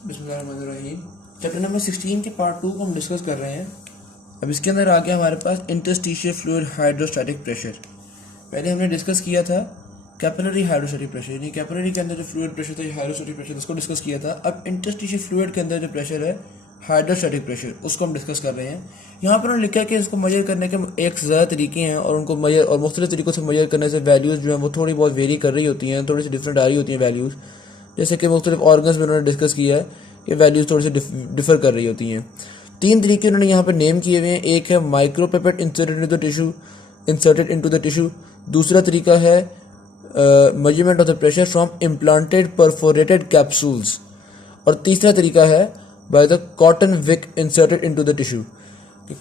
बिस्मिल्लाहिर्रहमानिर्रहीम। Chapter number 16 के part 2 को हम डिस्कस कर रहे हैं। अब इसके अंदर आ गया हमारे पास इंटरस्टिशियल फ्लूइड हाइड्रोस्टैटिक प्रेशर। पहले हमने डिस्कस किया था कैपिलरी हाइड्रोस्टैटिक प्रेशर, यानी कैपिलरी के अंदर जो फ्लूइड प्रेशर था, हाइड्रोस्टैटिक प्रेशर, उसको डिस्कस किया था। अब इंटरस्टिशियल फ्लूइड के अंदर जो प्रेशर है हाइड्रोस्टैटिक प्रेशर, उसको हम डिस्कस कर रहे हैं। यहाँ पर उन्होंने लिखा है कि इसको मेजर करने के एक से ज़्यादा तरीके हैं और उनको मेजर और मुख्तलिफ तरीकों से मेजर करने से वैल्यूज़ जो हैं वो थोड़ी बहुत वेरी कर रही होती हैं, थोड़ी सी डिफरेंट आ रही होती हैं वैल्यूज़। जैसे कि मुख्तलिफ ऑर्गन्स में उन्होंने डिस्कस किया है कि वैल्यूज़ थोड़ी सी डिफर कर रही होती हैं। 3 तरीके उन्होंने यहाँ पर नेम किए हुए हैं। एक है micropipette inserted into the tissue. दूसरा तरीका है measurement of the pressure from implanted perforated capsules. और तीसरा तरीका है by the cotton wick inserted into the tissue.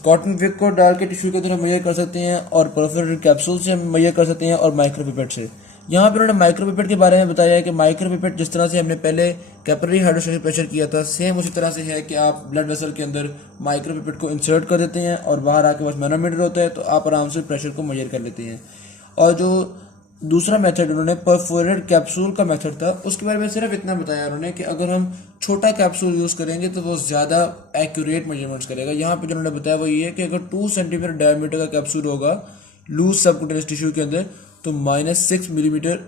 Cotton wick को डाल के टिश्यू के अंदर हम मेजर कर सकते हैं और परफोरेटेड कैप्सूल से हम मेजर कर सकते हैं और माइक्रोपिपेट से। यहाँ पर उन्होंने माइक्रोपिपेट के बारे में बताया है कि माइक्रोपिपेट जिस तरह से हमने पहले कैपिलरी हाइड्रोस्टैटिक प्रेशर किया था, सेम उसी तरह से है कि आप ब्लड वेसल के अंदर माइक्रोपिपेट को इंसर्ट कर देते हैं और बाहर आके बस मैनोमीटर होता है, तो आप आराम से प्रेशर को मेजर कर लेते हैं। और जो दूसरा मेथड उन्होंने परफोरेटेड कैप्सूल का मेथड था, उसके बारे में सिर्फ इतना बताया उन्होंने कि अगर हम छोटा कैप्सूल यूज़ करेंगे तो वो ज़्यादा एक्यूरेट मेजरमेंट्स करेगा। यहाँ पे जो उन्होंने बताया वो ये है कि अगर 2 सेंटीमीटर डायमीटर का कैप्सूल होगा लूज सबक्यूटेनियस टिश्यू के अंदर, तो -6 मिलीमीटर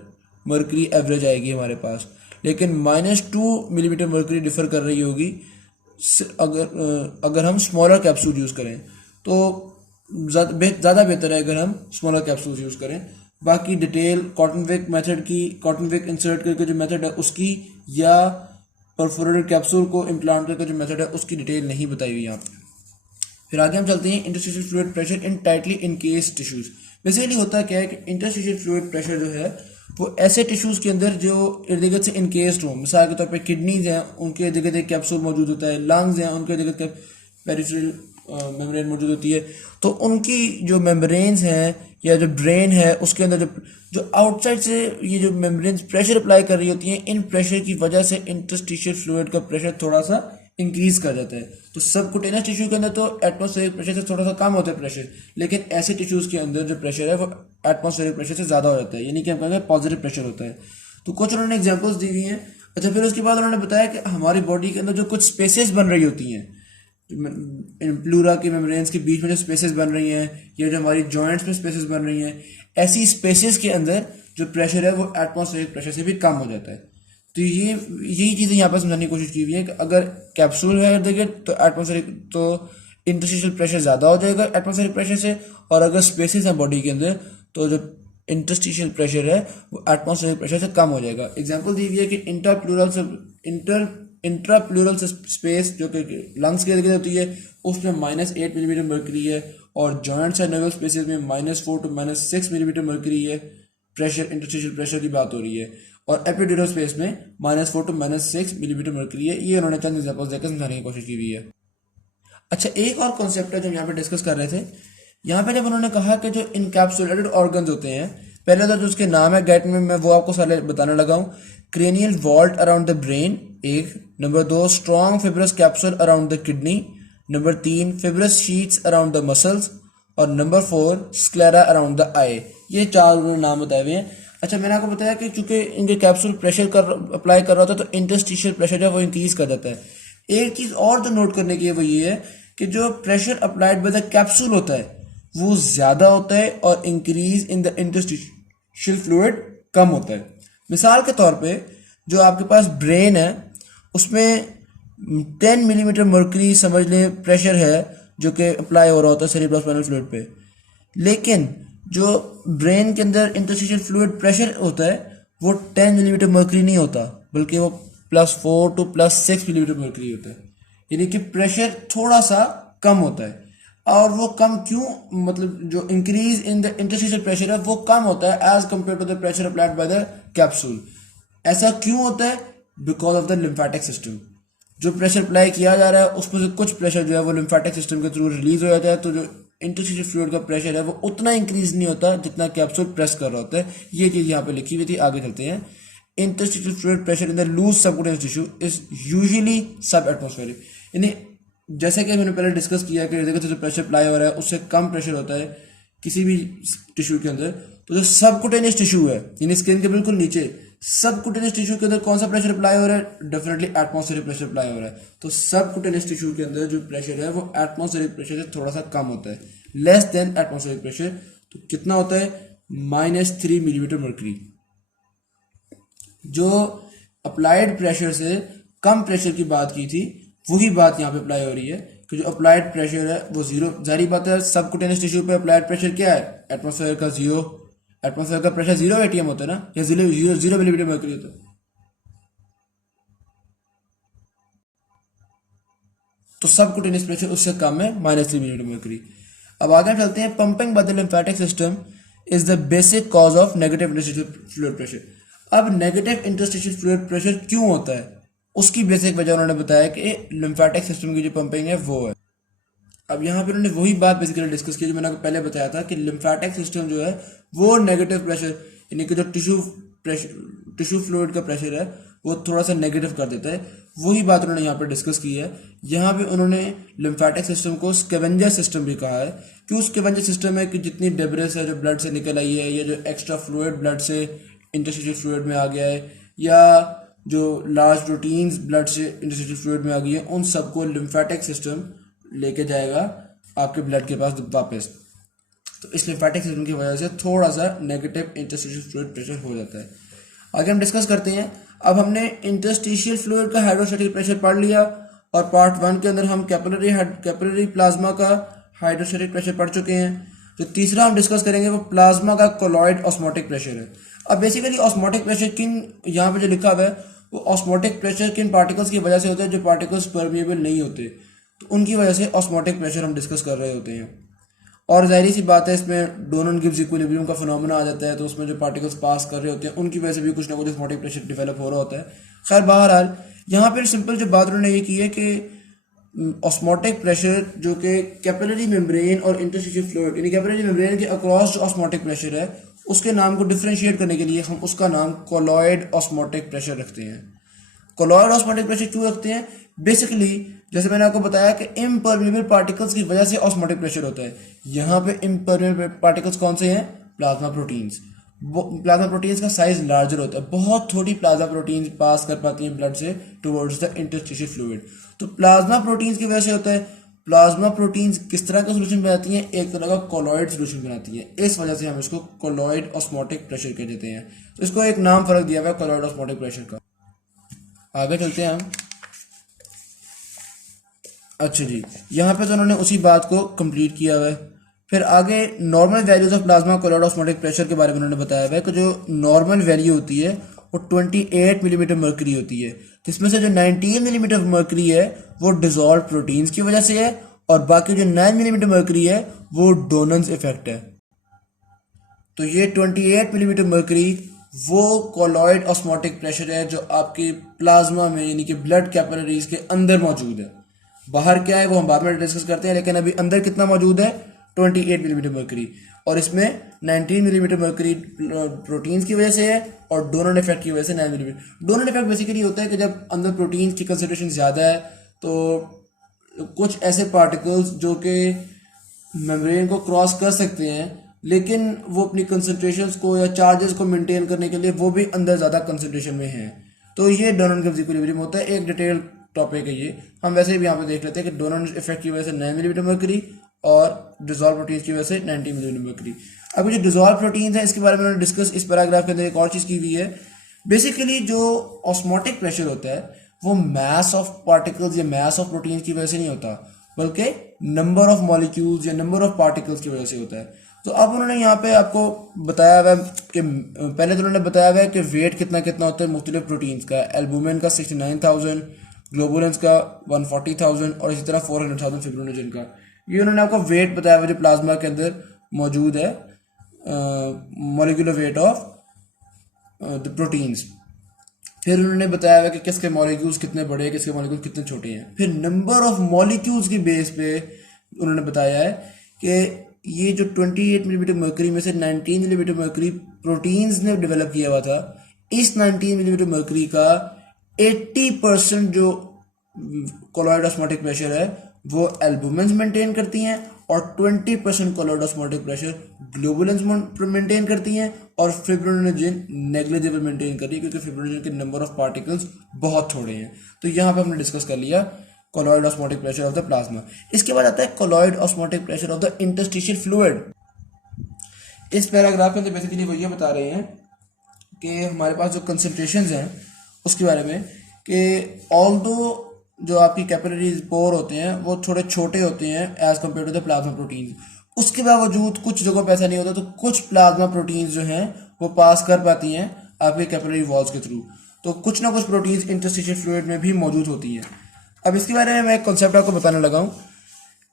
मर्करी एवरेज आएगी हमारे पास। लेकिन -2 मिलीमीटर मर्करी डिफर कर रही होगी अगर हम स्मॉलर कैप्सूल यूज़ करें, तो ज़्यादा बेहतर है अगर हम स्मॉलर कैप्सूल यूज़ करें। बाकी डिटेल कॉटन विक मेथड की, कॉटन विक इंसर्ट करके जो मेथड है उसकी, या परफोरेटेड कैप्सूल को इम्प्लांट करके जो मेथड है उसकी डिटेल नहीं बताई हुई यहाँ पे। फिर आगे हम चलते हैं interstitial fluid pressure in tightly encased tissues. Basically होता क्या है कि इंटरस्टिशियल फ्लूइड प्रेशर जो है वो ऐसे टिश्यूज के अंदर जो इर्द गिर्द से इनकेस्ड हो। मिसाल के तौर पे किडनीज हैं, उनके इर्द गिर्द एक कैप्सूल मौजूद होता है। लंग्स हैं, उनके इर्द गिर्द पेरिफेरल मेम्ब्रेन मौजूद होती है। तो उनकी जो मेम्ब्रेन्स हैं या जो ब्रेन है उसके अंदर जो आउटसाइड से ये जो मेम्ब्रेन्स प्रेशर अप्लाई कर रही होती हैं, इन प्रेशर की वजह से इंटरस्टिशियल फ्लूइड का प्रेशर थोड़ा सा इंक्रीज कर जाता है। तो सबक्यूटेनियस टिश्यू के अंदर तो एटमॉस्फेरिक प्रेशर से थोड़ा सा कम होता है प्रेशर, लेकिन ऐसे टिश्यूज के अंदर जो प्रेशर है वो एटमॉस्फेरिक प्रेशर से ज़्यादा हो जाता है, यानी कि हम कहेंगे पॉजिटिव प्रेशर होता है। तो कुछ उन्होंने एग्जाम्पल्स दी हुई हैं। अच्छा, फिर उसके बाद उन्होंने बताया कि हमारी बॉडी के अंदर जो कुछ स्पेसेस बन रही होती हैं, प्लूरा की मेम्ब्रेन्स के बीच में जो स्पेसेस बन रही हैं या जो हमारी जॉइंट्स में स्पेसेस बन रही हैं, ऐसी स्पेसेस के अंदर जो प्रेशर है वो एटमॉस्फेरिक प्रेशर से भी कम हो जाता है। तो यही चीज़ें यहाँ पर समझाने की कोशिश की हुई है कि अगर कैप्सूल है तो इंटरस्टिशियल प्रेशर ज़्यादा हो जाएगा एटमॉस्फेरिक प्रेशर से, और अगर स्पेसेस हैं बॉडी के अंदर तो जो इंटरस्टिशियल प्रेशर है वो एटमॉस्फेरिक प्रेशर से कम हो जाएगा। एग्जाम्पल दी हुई है कि इंट्राप्लूरल स्पेस जो कि लंग्स के अंदर होती है उसमें -8 मिलीमीटर मर्करी है, और जॉइंट्स एंड नर्वल स्पेसेस में -4 to -6 मिलीमीटर मर्करी है। प्रेशर, इंटरस्टिशियल प्रेशर की बात हो रही है। और एपिड्यूरल स्पेस में -4 to -6 मिलीमीटर मर्करी है। ये उन्होंने चंद एग्जांपल्स देकर समझाने की कोशिश की हुई है। अच्छा, एक और कॉन्सेप्ट है जो हम यहाँ पे डिस्कस कर रहे थे। यहाँ पे जब उन्होंने कहा कि जो इनकैप्सुलेटेड ऑर्गन्स होते हैं, पहले तो जो उसके नाम है गेट में मैं वो आपको सारे बताने लगा हूँ। Cranial vault around the brain, एक। Number 2, strong fibrous capsule around the kidney. Number 3, fibrous sheets around the muscles. और number 4, sclera around the eye. ये 4 उन्होंने नाम बताए हुए हैं। अच्छा, मैंने आपको बताया कि चूंकि इनके कैप्सूल प्रेशर अप्लाई कर रहा होता है तो इंटरस्टिशियल प्रेशर जो है वो इंक्रीज कर जाता है। एक चीज और जो नोट करने की है वो ये है कि जो pressure applied by the capsule होता है वो ज्यादा होता है और increase in the interstitial fluid कम होता है। मिसाल के तौर पे जो आपके पास ब्रेन है उसमें 10 मिलीमीटर मर्करी समझ लें प्रेशर है जो कि अप्लाई हो रहा होता है सेरिब्रोस्पाइनल फ्लूइड पे, लेकिन जो ब्रेन के अंदर इंटरस्टिशियल फ्लूइड प्रेशर होता है वो 10 मिलीमीटर मर्करी नहीं होता, बल्कि वो +4 to +6 मिलीमीटर मर्करी होता है। यानी कि प्रेशर थोड़ा सा कम होता है। और वो कम क्यों, मतलब जो increase in the interstitial pressure है वो कम होता है as compare to the pressure applied by the capsule. ऐसा क्यों होता है? Because of the lymphatic system. जो प्रेशर अप्लाई किया जा रहा है उसमें से कुछ प्रेशर जो है वो लिम्फेटिक सिस्टम के थ्रू रिलीज हो जाता है, तो जो इंटरस्टिशियल फ्लूइड का प्रेशर है वो उतना इंक्रीज नहीं होता जितना कैप्सूल प्रेस कर रहा होता है। ये चीज यहाँ पे लिखी हुई थी। आगे चलते हैं। Interstitial fluid pressure in the loose subcutaneous tissue is usually subatmospheric. यानी जैसे कि मैंने पहले डिस्कस किया कि देखो जो प्रेशर अप्लाई हो रहा है उससे कम प्रेशर होता है किसी भी टिश्यू के अंदर, तो जो सबक्यूटेनियस टिश्यू है यानी स्किन के बिल्कुल नीचे, सबकुटेनियस टिश्यू के अंदर कौन सा प्रेशर अप्लाई हो रहा है? डेफिनेटली एटमॉस्फेरिक प्रेशर अप्लाई हो रहा है। तो सबकुटेनियस टिश्यू के अंदर जो प्रेशर है वो एटमॉस्फेरिक प्रेशर से थोड़ा सा कम होता है, लेस देन एटमॉस्फेरिक प्रेशर। तो कितना होता है? -3 मिलीमीटर मर्करी। जो अप्लाइड प्रेशर से कम प्रेशर की बात की थी वही बात यहाँ पे अप्लाई हो रही है कि जो अप्लाइड प्रेशर है वो जीरो। जारी बात है, सबकुटेनियस टिश्यू पे अप्लाइड प्रेशर क्या है? एटमॉस्फेयर का जीरो। एटमॉस्फेयर का प्रेशर 0 ATM होता है ना, या 0 मिलीमीटर मर्करी होता है। तो सबकुटेनियस प्रेशर उससे कम है, -3 मिलीमीटर मर्करी। अब आगे चलते हैं। Pumping by the lymphatic system is the basic cause of negative interstitial fluid pressure. अब नेगेटिव इंटरस्टिशियल फ्लूइड प्रेशर क्यों होता है, उसकी बेसिक वजह उन्होंने बताया कि लिम्फेटिक सिस्टम की जो पंपिंग है वो है। अब यहाँ पे उन्होंने वही बात बेसिकली डिस्कस की जो मैंने आपको पहले बताया था कि लिम्फेटिक सिस्टम जो है वो नेगेटिव प्रेशर, यानी कि जो टिश्यू फ्लूइड का प्रेशर है वो थोड़ा सा नेगेटिव कर देता है। वही बात उन्होंने यहाँ पे डिस्कस की है। यहाँ पे उन्होंने लिम्फेटिक सिस्टम को स्कैवेंजर सिस्टम भी कहा है। क्यों स्कैवेंजर सिस्टम है? कि जितनी डेब्रिस है जो ब्लड से निकल आई है, या जो एक्स्ट्रा फ्लूइड ब्लड से इंटरस्टिशियल फ्लूइड में आ गया है, या जो लार्ज प्रोटीन्स ब्लड से इंटरस्टिशियल फ्लूइड में आ गई है, उन सबको लिम्फेटिक सिस्टम लेके जाएगा आपके ब्लड के पास वापस। तो इस लिम्फेटिक सिस्टम की वजह से थोड़ा सा नेगेटिव इंटरस्टिशियल फ्लूइड प्रेशर हो जाता है। आगे हम डिस्कस करते हैं। अब हमने इंटरस्टिशियल फ्लूइड का हाइड्रोस्टैटिक प्रेशर पढ़ लिया, और पार्ट 1 के अंदर हम कैपिलरी प्लाज्मा का हाइड्रोस्टैटिक प्रेशर पढ़ चुके हैं। तो तीसरा हम डिस्कस करेंगे वो प्लाज्मा का कोलॉइड ऑस्मोटिक प्रेशर है। अब बेसिकली ऑस्मोटिक प्रेशर किन, यहाँ पे जो लिखा हुआ है वो ऑस्मोटिक प्रेशर किन पार्टिकल्स की वजह से होता है? जो पार्टिकल्स परमिएबल नहीं होते, तो उनकी वजह से ऑस्मोटिक प्रेशर हम डिस्कस कर रहे होते हैं। और जाहिर सी बात है इसमें डोनन गिब्स इक्विलिब्रियम का फिनोमेना आ जाता है, तो उसमें जो पार्टिकल्स पास कर रहे होते हैं उनकी वजह से भी कुछ ना कुछ ऑस्मोटिक प्रेशर डेवलप हो रहा होता है। खैर बहरहाल यहाँ पर सिंपल जो बात उन्होंने ये की है कि ऑस्मोटिक प्रेशर जो कि कैपिलरी मेम्ब्रेन और इंटरस्टिशियल फ्लूइड, यानी कैपिलरी मेम्ब्रेन के अक्रॉस जो ऑस्मोटिक प्रेशर है उसके नाम को डिफरेंशिएट करने के लिए हम उसका नाम कोलॉइड ऑस्मोटिक प्रेशर रखते हैं। कोलॉइड ऑस्मोटिक प्रेशर क्यों रखते हैं? बेसिकली जैसे मैंने आपको बताया कि इम्परमिएबल पार्टिकल्स की वजह से ऑस्मोटिक प्रेशर होता है। यहाँ पे इम्परमिएबल पार्टिकल्स कौन से हैं? Plasma proteins. प्लाज्मा प्रोटीन्स का साइज लार्जर होता है, बहुत थोड़ी प्लाज्मा प्रोटीन्स पास कर पाती हैं ब्लड से टुवर्ड्स द इंटरस्टिशियल फ्लूइड। तो प्लाज्मा प्रोटीन्स की वजह से होता है। प्लाज्मा प्रोटीन्स किस तरह का सोल्यूशन बनाती हैं? एक तरह का कोलॉइड सोल्यूशन बनाती हैं। इस वजह से हम इसको कोलॉइड ऑस्मोटिक प्रेशर कह देते हैं। तो इसको एक नाम फर्क दिया हुआ है कोलॉइड ऑस्मोटिक प्रेशर का। आगे चलते हैं हम। अच्छा जी, यहाँ पे तो उन्होंने उसी बात को कंप्लीट किया हुआ है। फिर आगे normal values of plasma colloid osmotic pressure के बारे में उन्होंने बताया हुआ है कि जो नॉर्मल वैल्यू होती है वो 28 मिलीमीटर मर्करी होती है, जिसमें से जो 19 मिलीमीटर मर्करी है वो डिजॉल्व प्रोटीन्स की वजह से है, और बाकी जो 9 मिलीमीटर मर्करी है वो डोनन्स इफेक्ट है। तो ये 28 मिलीमीटर मर्करी वो कोलॉइड ऑस्मोटिक प्रेशर है जो आपके प्लाज्मा में, यानी कि ब्लड कैपिलरीज के अंदर मौजूद है। बाहर क्या है वो हम बाद में डिस्कस करते हैं, लेकिन अभी अंदर कितना मौजूद है? 28 मिलीमीटर मर्करी, और इसमें 19 मिलीमीटर मर्करी प्रोटीन्स की वजह से है, और डोनर इफेक्ट की वजह से 9 मिलीमीटर। डोनर इफेक्ट बेसिकली होता है कि जब अंदर प्रोटीन्स की कंसनट्रेशन ज़्यादा है तो कुछ ऐसे पार्टिकल्स जो कि मेम्ब्रेन को क्रॉस कर सकते हैं, लेकिन वो अपनी कंसनट्रेशंस को या चार्जेस को मेंटेन करने के लिए वो भी अंदर ज़्यादा कंसनट्रेशन में हैं। तो ये डोनर गिब्स इक्विलिब्रियम होता है। एक डिटेल टॉपिक है ये, हम वैसे भी यहाँ पे देख लेते हैं कि डोनर इफेक्ट की वजह से 9 मिलीमीटर मर्करी और डिजॉल्व प्रोटीन्स की वजह से 90 मिलीमीटर मर्करी। अब जो डिजॉल्व प्रोटीन्स है इसके बारे में उन्होंने डिस्कस इस पैराग्राफ के अंदर एक और चीज़ की हुई है। बेसिकली जो ऑस्मोटिक प्रेशर होता है वो मास ऑफ पार्टिकल्स या मास ऑफ प्रोटीन्स की वजह से नहीं होता, बल्कि नंबर ऑफ मॉलिक्यूल्स या नंबर ऑफ पार्टिकल्स की वजह से होता है। तो अब उन्होंने यहाँ पे आपको बताया हुआ है कि पहले तो उन्होंने बताया हुआ है कि वेट कितना कितना होता है मुख्तलिफ प्रोटीन्स का। एल्बुमिन का 69,000, ग्लोबुलेंस का 140,000, और इसी तरह 400,000 फिब्रिनोजन का। ये उन्होंने आपको वेट बताया हुआ जो प्लाज्मा के अंदर मौजूद है, molecular weight of the proteins. फिर उन्होंने बताया हुआ कि किसके मॉलिक्यूल्स कितने बड़े हैं, किसके मॉलिक्यूल्स कितने छोटे हैं। फिर नंबर ऑफ मॉलिक्यूल्स की बेस पे उन्होंने बताया है कि ये जो 28 मिलीमीटर मर्करी में से 19 मिलीमीटर मर्करी प्रोटीन्स ने डेवलप किया हुआ था, इस 19 मिलीमीटर मर्करी का 80% जो कोलॉइड ऑस्मोटिक प्रेशर है वो एल्बुमिन मेंटेन करती हैं और 20% colloid osmotic pressure globulins maintain करती हैं और फिब्रिनोजन नेग्लिजिबल मेंटेन कर रही है क्योंकि फिब्रिनोजन के नंबर ऑफ पार्टिकल्स बहुत थोड़े हैं। तो यहाँ पे हमने डिस्कस कर लिया colloid osmotic pressure of the plasma. इसके बाद आता है colloid osmotic pressure of the interstitial fluid. इस पैराग्राफ के अंदर बेसिकली वो ये बता रहे हैं कि हमारे पास जो कंसंट्रेशंस हैं उसके बारे में कि ऑल्दो जो आपकी कैपिलरीज पोर होते हैं वो थोड़े छोटे होते हैं as compare to the plasma protein, उसके बावजूद कुछ जगहों पे ऐसा नहीं होता, तो कुछ प्लाज्मा प्रोटीन्स जो हैं वो पास कर पाती हैं आपके कैपिलरी वॉल्स के थ्रू। तो कुछ ना कुछ प्रोटीन्स इंटरस्टिशियल फ्लूइड में भी मौजूद होती हैं। अब इसके बारे में मैं एक कॉन्सेप्ट आपको बताने लगा हूँ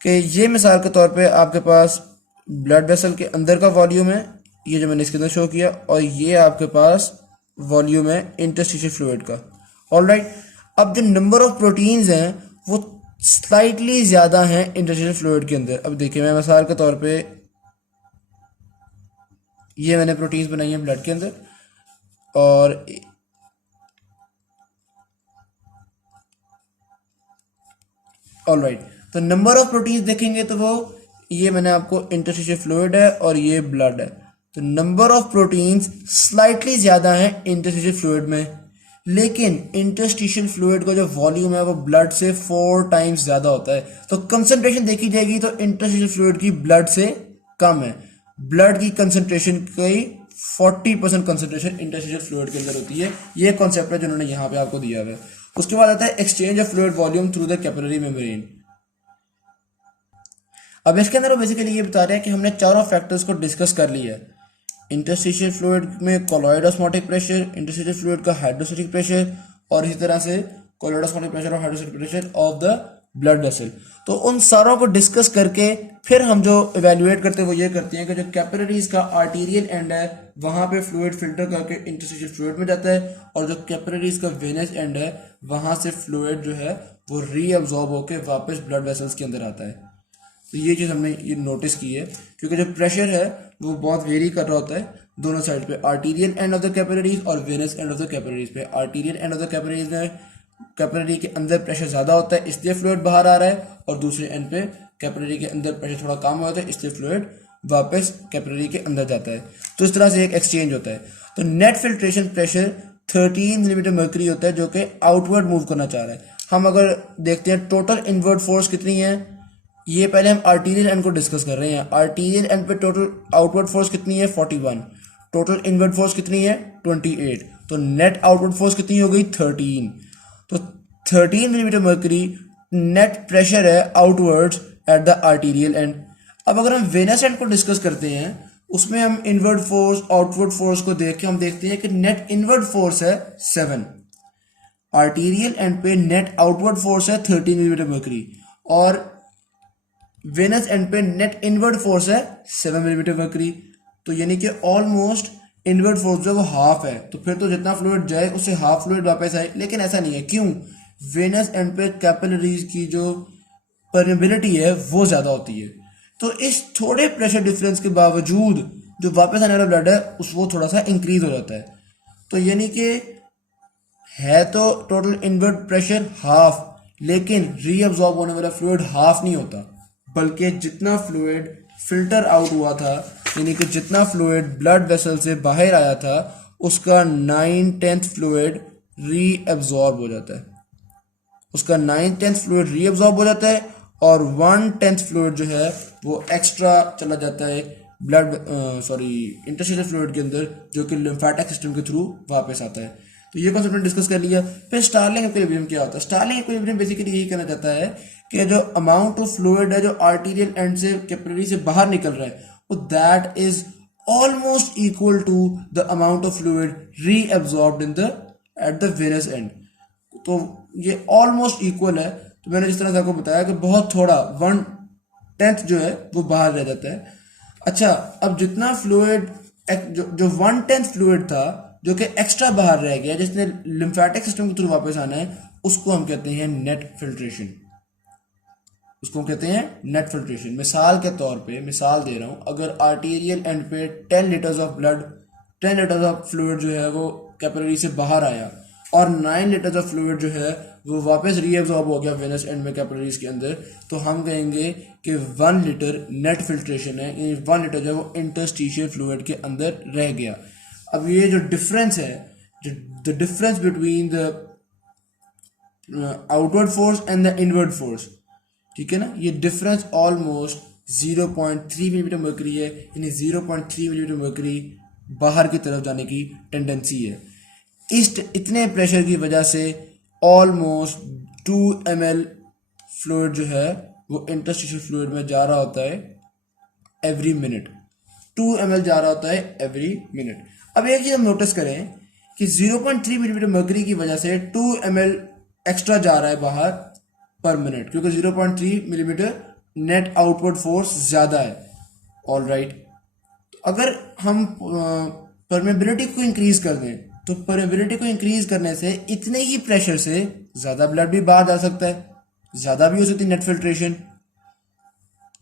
कि ये मिसाल के तौर पे आपके पास ब्लड वेसल के अंदर का वॉल्यूम है, ये जो मैंने इसके अंदर शो किया, और ये आपके पास वॉल्यूम है इंटरस्टिशियल फ्लूइड का। ऑलराइट, अब जो नंबर ऑफ प्रोटीन्स हैं वो स्लाइटली ज़्यादा हैं इंटरस्टिशियल फ्लूइड के अंदर। अब देखिए मैं मिसाल के तौर पे ये मैंने प्रोटीन्स बनाई हैं ब्लड के अंदर, और ऑलराइट, तो नंबर ऑफ प्रोटीन्स देखेंगे तो वो ये मैंने आपको इंटरस्टिशियल फ्लूइड है और ये ब्लड है, तो नंबर ऑफ प्रोटीन्स स्लाइटली ज़्यादा है इंटरस्टिशियल फ्लूइड में, लेकिन इंटरस्टिशियल फ्लूइड का जो वॉल्यूम है वो ब्लड से 4 टाइम्स ज़्यादा होता है। तो कंसंट्रेशन देखी जाएगी तो इंटरस्टिशियल फ्लूइड की ब्लड से कम है। ब्लड की कंसंट्रेशन की 40% कंसंट्रेशन इंटरस्टिशियल फ्लूइड के अंदर होती है। ये कॉन्सेप्ट है जिन्होंने यहाँ पे आपको दिया हुआ है। उसके बाद आता है exchange of fluid volume through the capillary membrane. अब इसके अंदर वो बेसिकली ये बता रहे हैं कि हमने चारों फैक्टर्स को डिस्कस कर लिया है। इंटरस्टिशियल फ्लूइड में colloid osmotic pressure, interstitial fluid का हाइड्रोस्टैटिक प्रेशर, और इसी तरह से कोलॉइड ऑस्मोटिक प्रेशर और hydrostatic pressure of the blood vessel. तो उन सारों को डिस्कस करके फिर हम जो इवेल्युएट करते हैं वो ये करते हैं कि जो कैपिलरीज का आर्टीरियल एंड है वहाँ पे फ्लूइड फिल्टर करके इंटरस्टिशियल फ्लूइड में जाता है, और जो कैपिलरीज का वेनस एंड है वहाँ से फ्लूइड जो है वो रीअब्जॉर्ब होकर वापस ब्लड वेसल्स के अंदर आता है। तो ये चीज़ हमने ये नोटिस की है क्योंकि जो प्रेशर है वो बहुत वेरी कर रहा होता है दोनों साइड पे, arterial end of the capillaries और venous end of the capillaries पे। Arterial end of the capillaries में कैपिलरी के अंदर प्रेशर ज़्यादा होता है इसलिए फ्लूइड बाहर आ रहा है, और दूसरे एंड पे कैपिलरी के अंदर प्रेशर थोड़ा कम होता है इसलिए फ्लूइड वापस कैपिलरी के अंदर जाता है। तो इस तरह से एक एक्सचेंज होता है। तो net filtration pressure 13 millimetre mercury होता है जो कि आउटवर्ड मूव करना चाह रहा है। हम अगर देखते हैं टोटल इनवर्ड फोर्स कितनी है, ये पहले हम आर्टीरियल एंड को डिस्कस कर रहे हैं। आर्टीरियल एंड पे टोटल आउटवर्ड फोर्स कितनी है 41, टोटल इनवर्ड फोर्स कितनी है 28, तो नेट आउटवर्ड फोर्स कितनी हो गई 13। तो 13 मिलीमीटर मर्करी नेट प्रेशर है outwards at the arterial and. अब अगर हम वेनस एंड को डिस्कस करते हैं उसमें हम इनवर्ड फोर्स आउटवर्ड फोर्स को देख के हम देखते हैं कि नेट इनवर्ड फोर्स है 7, आर्टीरियल एंड पे नेट आउटवर्ड फोर्स है 13 मिलीमीटर मर्करी, और वेनस एंड पे नेट इनवर्ड फोर्स है 7 मिलीमीटर मर्करी। तो यानी कि ऑलमोस्ट इनवर्ड फोर्स जो वो हाफ है, तो फिर तो जितना फ्लूइड जाए उससे हाफ फ्लूइड वापस आए, लेकिन ऐसा नहीं है। क्यों? वेनस एंड पे कैपिलरीज की जो परमेबिलिटी है वो ज़्यादा होती है, तो इस थोड़े प्रेशर डिफरेंस के बावजूद जो वापस आने वाला ब्लड है उस वो थोड़ा सा इंक्रीज हो जाता है। तो यानी कि है तो टोटल इनवर्ड प्रेशर हाफ, लेकिन रीअब्जॉर्ब होने वाला फ्लूइड हाफ नहीं होता, बल्कि जितना फ्लूइड फिल्टर आउट हुआ था, यानी कि जितना फ्लूइड ब्लड वेसल से बाहर आया था उसका 9/10 फ्लूइड रीअब्जॉर्ब हो जाता है, उसका 9/10 फ्लूइड रीअब्जॉर्ब हो जाता है, और 1/10 फ्लूइड जो है वो एक्स्ट्रा चला जाता है ब्लड इंटरस्टिशियल फ्लूइड के अंदर, जो कि लिम्फेटिक सिस्टम के थ्रू वापस आता है। तो ये कॉन्सेप्ट डिस्कस कर लिया। फिर स्टार्लिंग इक्विलिब्रियम क्या होता है? स्टार्लिंग इक्विलिब्रियम बेसिकली यही कहना चाहता है कि जो अमाउंट ऑफ फ्लूइड है जो आर्टीरियल एंड से कैपिलरी से बाहर निकल रहा है वो that is almost equal to the amount of fluid reabsorbed in the at the venous end. तो ये ऑलमोस्ट इक्वल है। तो मैंने जिस तरह से आपको बताया कि बहुत थोड़ा 1/10 जो है वो बाहर रह जाता है। अच्छा, अब जितना फ्लूइड जो 1/10 फ्लूइड था जो कि एक्स्ट्रा बाहर रह गया, जिसने लिम्फेटिक सिस्टम के थ्रू वापस आना है, उसको हम कहते हैं नेट फिल्ट्रेशन, उसको कहते हैं नेट फिल्ट्रेशन। मिसाल के तौर पे मिसाल दे रहा हूं, अगर आर्टीरियल एंड पे 10 litres of blood 10 litres of fluid जो है वो कैपिलरी से बाहर आया, और 9 लीटर ऑफ फ्लूइड जो है वो वापस रीअब्जॉर्ब हो गया वेनस एंड में कैपिलरीज के अंदर, तो हम कहेंगे कि 1 लीटर नेट फिल्ट्रेशन है, यानी 1 लीटर जो है वो इंटरस्टिशियल फ्लूइड के अंदर रह गया। अब ये जो डिफरेंस है, the difference between the outward force and the inward force, ठीक है ना, ये डिफरेंस ऑलमोस्ट 0.3 मिलीमीटर मर्करी है, यानी 0.3 मिलीमीटर मर्करी बाहर की तरफ जाने की टेंडेंसी है। इतने प्रेशर की वजह से ऑलमोस्ट 2 ml फ्लूइड जो है वो इंटरस्टिशियल फ्लूइड में जा रहा होता है एवरी मिनट, 2 ml जा रहा होता है एवरी मिनट। अब एक चीज हम नोटिस करें कि 0.3 मिलीमीटर मर्करी की वजह से 2 ml एक्स्ट्रा जा रहा है बाहर पर मिनट, क्योंकि 0.3 मिलीमीटर नेट आउटवर्ड फोर्स ज्यादा है। ऑल राइट, अगर हम परमेबिलिटी को इंक्रीज कर दें तो परमेबिलिटी को इंक्रीज करने से इतने ही प्रेशर से ज्यादा ब्लड भी बाहर जा सकता है, ज्यादा भी हो सकती है नेट फिल्ट्रेशन।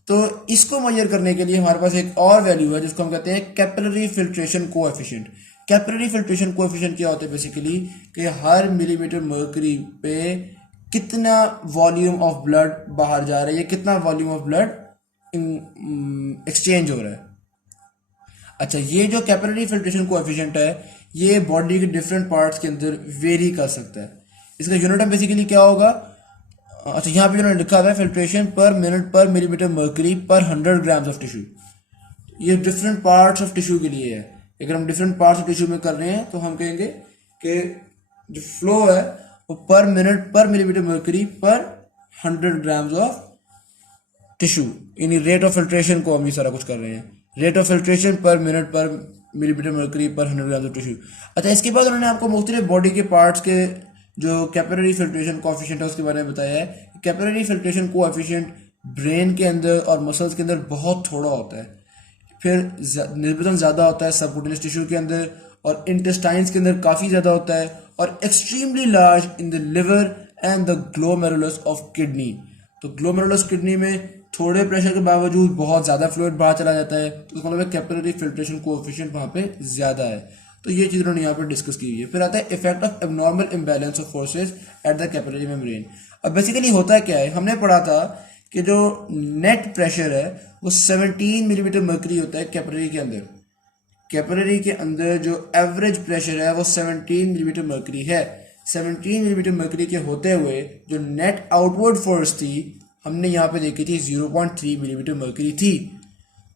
तो इसको मेजर करने के लिए हमारे पास एक और वैल्यू है जिसको हम कहते हैं capillary filtration coefficient. Capillary filtration coefficient क्या होता है बेसिकली, कि हर मिलीमीटर मर्करी पे कितना वॉल्यूम ऑफ ब्लड बाहर जा रहा है या कितना वॉल्यूम ऑफ ब्लड एक्सचेंज हो रहा है। अच्छा, ये जो कैपिलरी फिल्ट्रेशन कोएफिशिएंट है ये बॉडी के डिफरेंट पार्ट्स के अंदर वेरी कर सकता है। इसका यूनिट ऑफ बेसिकली क्या होगा, अच्छा यहाँ पे उन्होंने लिखा हुआ है फिल्ट्रेशन पर मिनट पर मिलीमीटर मर्करी पर 100 ग्राम्स ऑफ टिश्यू। ये डिफरेंट पार्ट्स ऑफ टिश्यू के लिए है। अगर हम डिफरेंट पार्ट्स ऑफ टिश्यू में कर रहे हैं तो हम कहेंगे कि जो फ्लो है वो पर मिनट पर मिलीमीटर मर्करी पर 100 ग्राम्स ऑफ टिश्यू, यानी रेट ऑफ फिल्ट्रेशन को हम ये सारा कुछ कर रहे हैं, रेट ऑफ फिल्ट्रेशन पर मिनट पर मिलीमीटर मर्करी पर 100 ग्राम्स ऑफ टिश्यू। अच्छा, इसके बाद उन्होंने आपको मुख्तलिफ बॉडी के पार्ट्स के जो कैपिलरी फिल्ट्रेशन कोएफिशिएंट है उसके बारे में बताया है। कैपिलरी फिल्ट्रेशन कोएफिशिएंट ब्रेन के अंदर और मसल्स के अंदर बहुत थोड़ा होता है, फिर निस्बतन ज़्यादा होता है सबक्यूटेनियस टिश्यू के अंदर, और इंटेस्टाइन्स के अंदर काफ़ी ज़्यादा होता है, और extremely large in the liver and the glomerulus of kidney. तो ग्लोमेरुलस किडनी में थोड़े प्रेशर के बावजूद बहुत ज़्यादा फ्लूइड बाहर चला जाता है, तो इसका मतलब कैपिलरी फिल्ट्रेशन कोएफिशिएंट वहाँ पे ज़्यादा है। तो ये चीज़ उन्होंने यहाँ पर डिस्कस की हुई है। फिर आता है effect of abnormal imbalance of forces at the capillary membrane. अब बेसिकली होता क्या है, हमने पढ़ा था कि जो नेट प्रेशर है वो 17 मिलीमीटर मर्करी होता है कैपिलरी के अंदर। कैपिलरी के अंदर जो एवरेज प्रेशर है वो 17 मिलीमीटर मर्करी है। 17 मिलीमीटर मर्करी के होते हुए जो नेट आउटवर्ड फोर्स थी हमने यहाँ पे देखी थी 0.3 मिलीमीटर मर्करी थी।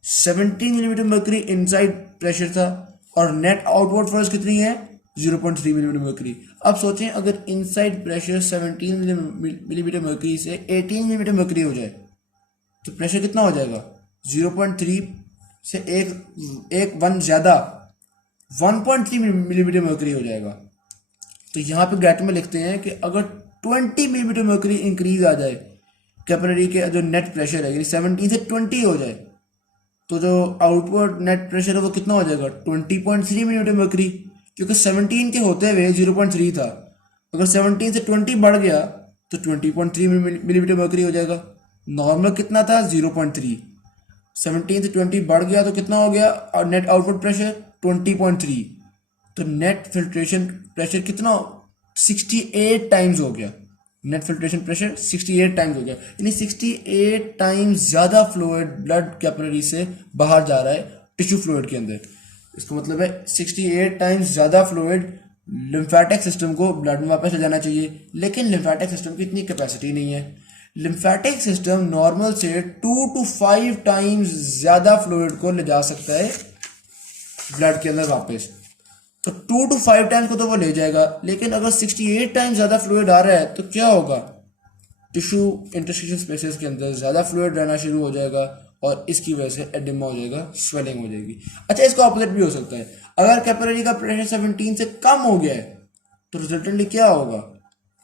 17 मिलीमीटर मर्करी इनसाइड प्रेशर था और नेट आउटवर्ड फोर्स कितनी है 0.3 मिलीमीटर मर्करी। अब सोचें अगर इनसाइड प्रेशर 17 मिलीमीटर मर्करी से 18 मिलीमीटर मर्करी हो जाए तो प्रेशर कितना हो जाएगा, 0.3 से एक वन ज़्यादा 1.3 मिलीमीटर मर्करी हो जाएगा। तो यहाँ पे ब्रैकेट में लिखते हैं कि अगर 20 मिलीमीटर मर्करी इंक्रीज आ जाए कैपिलरी के जो नेट प्रेशर है, यानी 17 से 20 हो जाए, तो जो आउटवर्ड नेट प्रेशर है वो कितना हो जाएगा 20.3 मिलीमीटर मर्करी, क्योंकि 17 के होते हुए 0.3 था। अगर 17 से 20 बढ़ गया तो 20.3 मिलीमीटर मर्करी हो जाएगा। नॉर्मल कितना था 0.3, 17 से 20 बढ़ गया तो कितना हो गया, और नेट आउटवर्ड प्रेशर 20.3, तो नेट फिल्ट्रेशन प्रेशर कितना 68 टाइम्स हो गया। नेट फिल्ट्रेशन प्रेशर 68 टाइम्स हो गया, यानी 68 टाइम्स ज़्यादा फ्लूइड ब्लड कैपिलरी से बाहर जा रहा है टिश्यू फ्लूइड के अंदर। इसका मतलब है 68 टाइम्स ज़्यादा फ्लूइड लिम्फेटिक सिस्टम को ब्लड में वापस ले जाना चाहिए, लेकिन लिम्फेटिक सिस्टम की इतनी कैपेसिटी नहीं है। लिम्फेटिक सिस्टम नॉर्मल से 2 to 5 टाइम्स ज़्यादा फ्लूइड को ले जा सकता है ब्लड के अंदर वापस, तो 2 to 5 टाइम्स को तो वो ले जाएगा, लेकिन अगर 68 टाइम्स ज़्यादा फ्लूइड आ रहा है तो क्या होगा, टिश्यू इंटरस्टिशियल स्पेसेस के अंदर ज़्यादा फ्लूइड रहना शुरू हो जाएगा और इसकी वजह से एडिमा हो जाएगा, स्वेलिंग हो जाएगी। अच्छा, इसका ऑपोजिट भी हो सकता है, अगर कैपिलरी का प्रेशर 17 से कम हो गया है तो रिजल्टेंटली क्या होगा,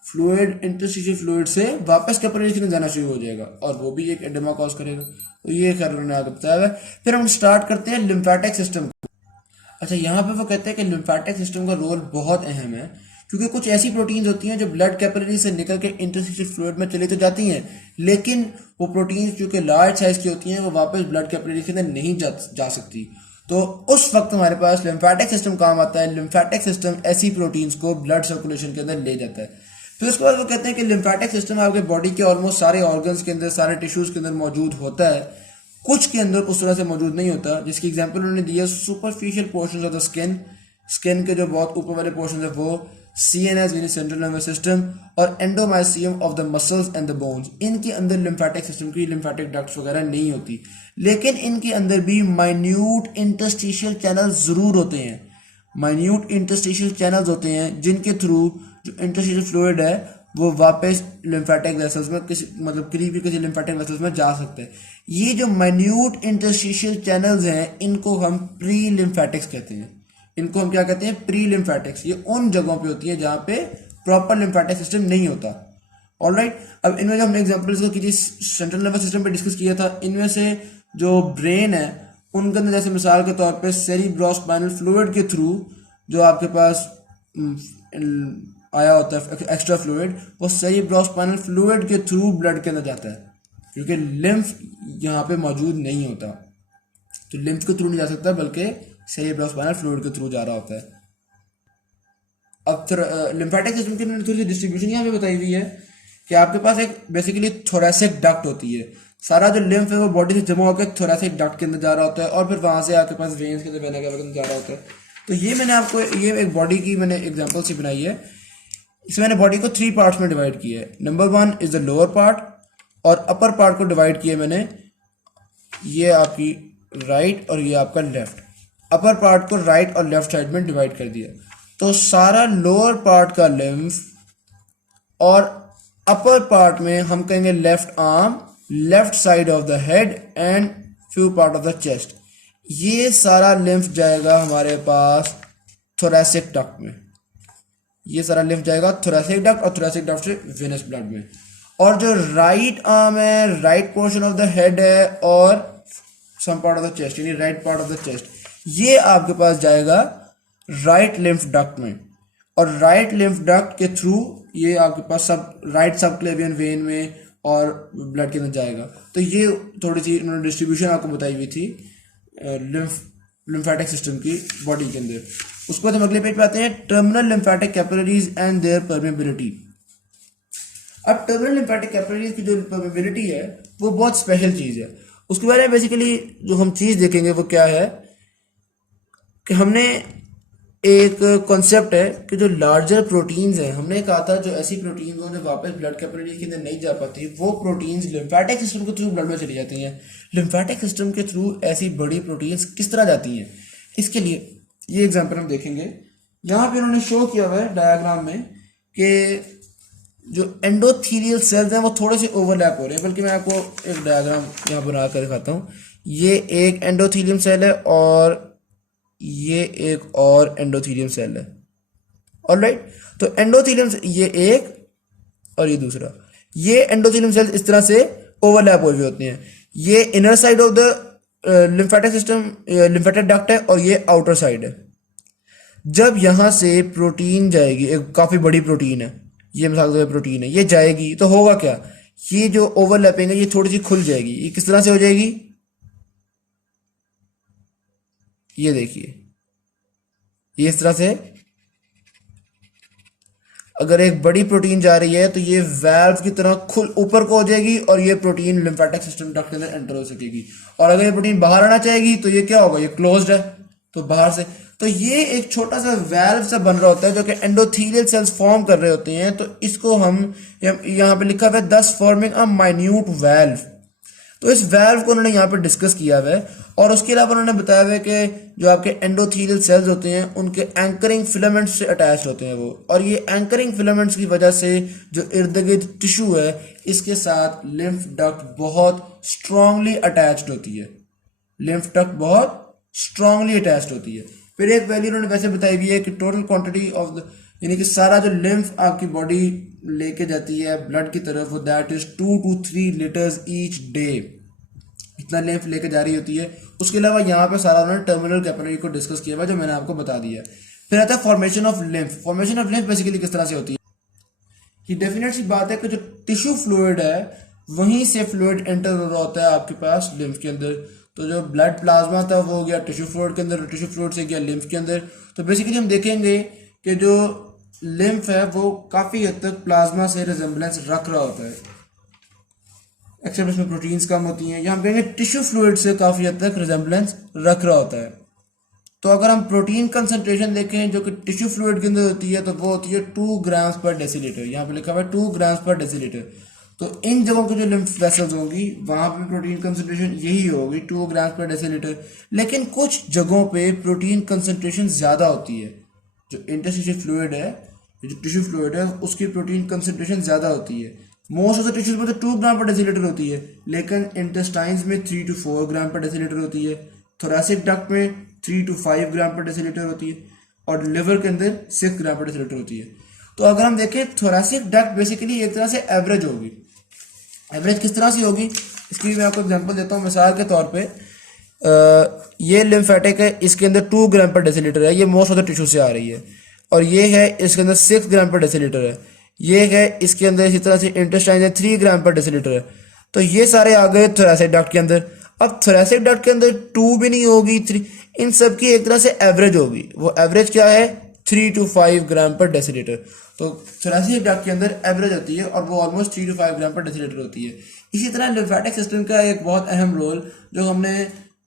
फ्लूइड इंटरस्टिशियल फ्लूइड से वापस कैपिलरी के अंदर जाना शुरू हो जाएगा और वो भी एक एडिमा कॉज करेगा। तो ये खैर उन्होंने आगे बताया है। फिर हम स्टार्ट करते हैं लिम्फेटिक सिस्टम। अच्छा, यहाँ पे वो कहते हैं कि लिम्फेटिक सिस्टम का रोल बहुत अहम है, क्योंकि कुछ ऐसी प्रोटीन्स होती हैं जो ब्लड कैपिलरी से निकल के इंटरस्टिशियल फ्लूइड में चली तो जाती हैं, लेकिन वो प्रोटीन्स जो कि लार्ज साइज की होती हैं वो वापस ब्लड कैपिलरी के अंदर नहीं जा सकती। तो उस वक्त हमारे पास लिम्फेटिक सिस्टम काम आता है। लिम्फेटिक सिस्टम ऐसी प्रोटीन्स को ब्लड सर्कुलेशन के अंदर ले जाता है। फिर उसके बाद वो कहते हैं कि लिम्फेटिक सिस्टम आपके बॉडी के ऑलमोस्ट सारे ऑर्गन्स के अंदर, सारे टिश्यूज के अंदर मौजूद होता है, कुछ के अंदर उस तरह से मौजूद नहीं होता, जिसकी एग्जांपल उन्होंने दी है superficial portions of the skin, skin के जो बहुत ऊपर वाले पोर्शन है वो, CNS यानी सेंट्रल नर्वस सिस्टम, और endomysium of the muscles and the bones. इनके अंदर लिम्फेटिक सिस्टम की लिम्फेटिक डक्ट्स वगैरह नहीं होती, लेकिन इनके अंदर भी माइन्यूट इंटरस्टिशियल चैनल जरूर होते हैं। माइन्यूट इंटरस्टिशियल चैनल्स होते हैं जिनके थ्रू जो इंटरस्टिशियल फ्लूइड है वो वापस लिम्फेटिक वेसल्स में किसी मतलब करीबी किसी लिम्फेटिक वेसल्स में जा सकते हैं। ये जो माइन्यूट इंटरस्टिशियल चैनल्स हैं इनको हम प्री लिम्फेटिक्स कहते हैं। इनको हम क्या कहते हैं? Pre lymphatics. ये उन जगहों पे होती है जहां पे प्रॉपर लिम्फेटिक सिस्टम नहीं होता। ऑलराइट, अब इनमें जो हमने एग्जांपल्स की सेंट्रल नर्वस सिस्टम पे डिस्कस किया था, इनमें से जो ब्रेन है उनके अंदर जैसे मिसाल के तौर पे सेरिब्रोस्पाइनल फ्लूइड के थ्रू जो आपके पास आया होता है एक्स्ट्रा फ्लूइड, वो सेरिब्रोस्पाइनल फ्लूइड के थ्रू ब्लड के अंदर जाता है, क्योंकि लिम्फ यहाँ पे मौजूद नहीं होता, तो लिम्फ के थ्रू नहीं जा सकता बल्कि सेरिब्रोस्पाइनल फ्लूइड के थ्रू जा रहा होता है। अब लिम्फेटिक सिस्टम की थोड़ी सी डिस्ट्रीब्यूशन यहाँ पे बताई हुई है कि आपके पास एक बेसिकली थोरेसिक डक्ट होती है। सारा जो लिम्फ है वो बॉडी से जमा होकर थोरेसिक डक्ट के अंदर जा रहा होता है और फिर वहां से आपके पास वेन्स के अंदर के अंदर जा रहा होता है। तो ये मैंने आपको ये एक बॉडी की मैंने एग्जांपल से बनाई है। इसमें मैंने बॉडी को 3 पार्ट्स में डिवाइड किया है। Number 1 is the lower part, और अपर पार्ट को डिवाइड किया मैंने, ये आपकी राइट और ये आपका लेफ्ट। अपर पार्ट को राइट और लेफ्ट साइड में डिवाइड कर दिया। तो सारा लोअर पार्ट का लिम्फ और अपर पार्ट में हम कहेंगे left arm, left side of the head and few part of the chest, ये सारा लिम्फ जाएगा हमारे पास थोरेसिक डक्ट में। ये सारा लिम्फ जाएगा थोरेसिक डक्ट और थोरेसिक डक्ट से वेनस ब्लड में। और जो राइट आर्म है, right portion of the head है और some part of the chest यानी right part of the chest, ये आपके पास जाएगा राइट लिम्फ डक्ट में। और राइट लिम्फ डक्ट के थ्रू ये आपके पास सब राइट सबक्लेवियन वेन में और ब्लड के अंदर जाएगा। तो ये थोड़ी सी इन्होंने डिस्ट्रीब्यूशन आपको बताई हुई थी लिम्फेटिक सिस्टम की बॉडी के अंदर। उसके बाद हम अगले पेज पे आते हैं, terminal lymphatic capillaries and their permeability. अब टर्मिनल लिम्फेटिक कैपिलरीज की जो परमेबिलिटी है वो बहुत स्पेशल चीज है। उसके बारे में बेसिकली जो हम चीज देखेंगे वो क्या है कि हमने एक कॉन्सेप्ट है कि जो लार्जर प्रोटीन्स हैं, हमने कहा था जो ऐसी प्रोटीन्स हो जो वापस ब्लड कैपिलरी के अंदर नहीं जा पाती, वो प्रोटीन्स लिम्फेटिक सिस्टम के थ्रू ब्लड में चली जाती हैं। लिम्फेटिक सिस्टम के थ्रू ऐसी बड़ी प्रोटीन्स किस तरह जाती हैं, इसके लिए ये एग्जांपल हम देखेंगे। यहाँ पे उन्होंने शो किया हुआ है डायग्राम में कि जो एंडोथीलियल सेल्स हैं वो थोड़े से ओवरलैप हो रहे हैं, बल्कि मैं आपको एक डायग्राम यहाँ बना कर दिखाता हूँ। ये एक एंडोथीलियम सेल है और ये एक और एंडोथीलियम सेल है। ऑलराइट, तो एंडोथीलियम ये एक और ये दूसरा, ये एंडोथीलियम सेल्स इस तरह से ओवरलैप हुए हुए होते हैं। ये inner side of the lymphatic system, lymphatic duct है और ये आउटर साइड है। जब यहां से प्रोटीन जाएगी, एक काफी बड़ी प्रोटीन है, ये मिसाल के प्रोटीन है, ये जाएगी तो होगा क्या, ये जो ओवरलैपिंग है ये थोड़ी सी खुल जाएगी। ये किस तरह से हो जाएगी, ये देखिए, ये इस तरह से अगर एक बड़ी प्रोटीन जा रही है तो ये वैल्व की तरह खुल ऊपर को हो जाएगी और ये प्रोटीन लिम्फेटिक सिस्टम डक्ट के अंदर एंटर हो सकेगी। और अगर ये प्रोटीन बाहर आना चाहेगी तो ये क्या होगा, ये क्लोज्ड है तो बाहर से, तो ये एक छोटा सा वैल्व सा बन रहा होता है जो कि एंडोथीलियल सेल्स फॉर्म कर रहे होते हैं। तो इसको हम यहाँ पे लिखा हुआ है दस फॉर्मिंग अ माइन्यूट वैल्व। तो इस वैल्व को उन्होंने यहाँ पे डिस्कस किया हुआ है। और उसके अलावा उन्होंने बताया हुआ है कि जो आपके एंडोथीलियल सेल्स होते हैं उनके एंकरिंग फिलामेंट्स से अटैच होते हैं वो, और ये एंकरिंग फिलामेंट्स की वजह से जो इर्द गिर्द टिश्यू है इसके साथ लिम्फ डक्ट बहुत स्ट्रांगली अटैच्ड होती है। लिम्फ डक्ट बहुत स्ट्रांगली अटैच्ड होती है। फिर एक वैल्यू उन्होंने वैसे बताई हुई है कि टोटल क्वांटिटी ऑफ द, यानी कि सारा जो लिम्फ आपकी बॉडी लेके जाती है ब्लड की तरफ, वो that is 2 to 3 litres each day, इतना लिम्फ लेके जा रही होती है। उसके अलावा यहाँ पे सारा उन्होंने टर्मिनल कैपिलरी को डिस्कस किया हुआ जो मैंने आपको बता दिया है। फिर आता है formation of lymph. Formation of lymph basically किस तरह से होती है, ये डेफिनेट सी बात है कि जो टिश्यू फ्लूइड है वहीं से फ्लूइड एंटर हो रहा होता है आपके पास लिम्फ के अंदर। तो जो ब्लड प्लाज्मा था वो हो गया टिश्यू फ्लूइड के अंदर, टिश्यू फ्लूइड से गया लिम्फ के अंदर। तो बेसिकली हम देखेंगे कि जो लिम्फ है वो काफ़ी हद तक प्लाज्मा से रिजेम्बलेंस रख रहा होता है, एक्सेप्ट इसमें प्रोटीन्स कम होती हैं। यहाँ हम कहेंगे टिश्यू फ्लूइड से काफ़ी हद तक रिजेम्बलेंस रख रहा होता है। तो अगर हम प्रोटीन कंसंट्रेशन देखें जो कि टिश्यू फ्लूइड के अंदर होती है, तो वो होती है 2 ग्राम्स पर डेसीलीटर। यहाँ पे लिखा हुआ है 2 ग्राम्स पर डेसीलीटर। तो इन जगहों की जो लिम्फ वेसल्स होंगी वहाँ पे प्रोटीन कंसंट्रेशन यही होगी 2 ग्राम्स पर डेसीलीटर। लेकिन कुछ जगहों पे प्रोटीन कंसंट्रेशन ज़्यादा होती है। जो इंटरस्टिशियल फ्लूइड है, जो टिश्यू फ्लूइड है, उसकी प्रोटीन कंसंट्रेशन ज़्यादा होती है। मोस्ट ऑफ द टिश्यूज में तो 2 ग्राम पर डेसीलीटर होती है, लेकिन इंटेस्टाइन्स में 3 to 4 ग्राम पर डेसीलीटर होती है। थोरेसिक डक्ट में 3 to 5 ग्राम पर डेसीलीटर होती है, और लिवर के अंदर 6 ग्राम पर डेसीलीटर होती है। तो अगर हम देखें थोरेसिक डक्ट बेसिकली एक तरह से एवरेज होगी। एवरेज किस तरह से होगी, इसकी भी मैं आपको एग्जांपल देता हूँ। मिसाल के तौर पे ये लिम्फेटिक है, इसके अंदर 2 ग्राम पर डेसीलीटर है, ये मोस्ट ऑफ द टिश्यू से आ रही है। और ये है, इसके अंदर 6 ग्राम पर डेसीलीटर है। ये है, इसके अंदर इसी तरह से इंटेस्टाइन है, 3 ग्राम पर डेसीलीटर है। तो ये सारे आ गए थोरेसिक डक्ट के अंदर। अब थोरेसिक डक्ट के अंदर 2 भी नहीं होगी, 3, इन सब की एक तरह से एवरेज होगी। वो एवरेज क्या है, 3 to 5 ग्राम पर डेसीलीटर। तो थोरेसिक डक्ट के अंदर एवरेज होती है और वो ऑलमोस्ट 3 to 5 ग्राम पर डेसीलीटर होती है। इसी तरह लिम्फेटिक सिस्टम का एक बहुत अहम रोल जो हमने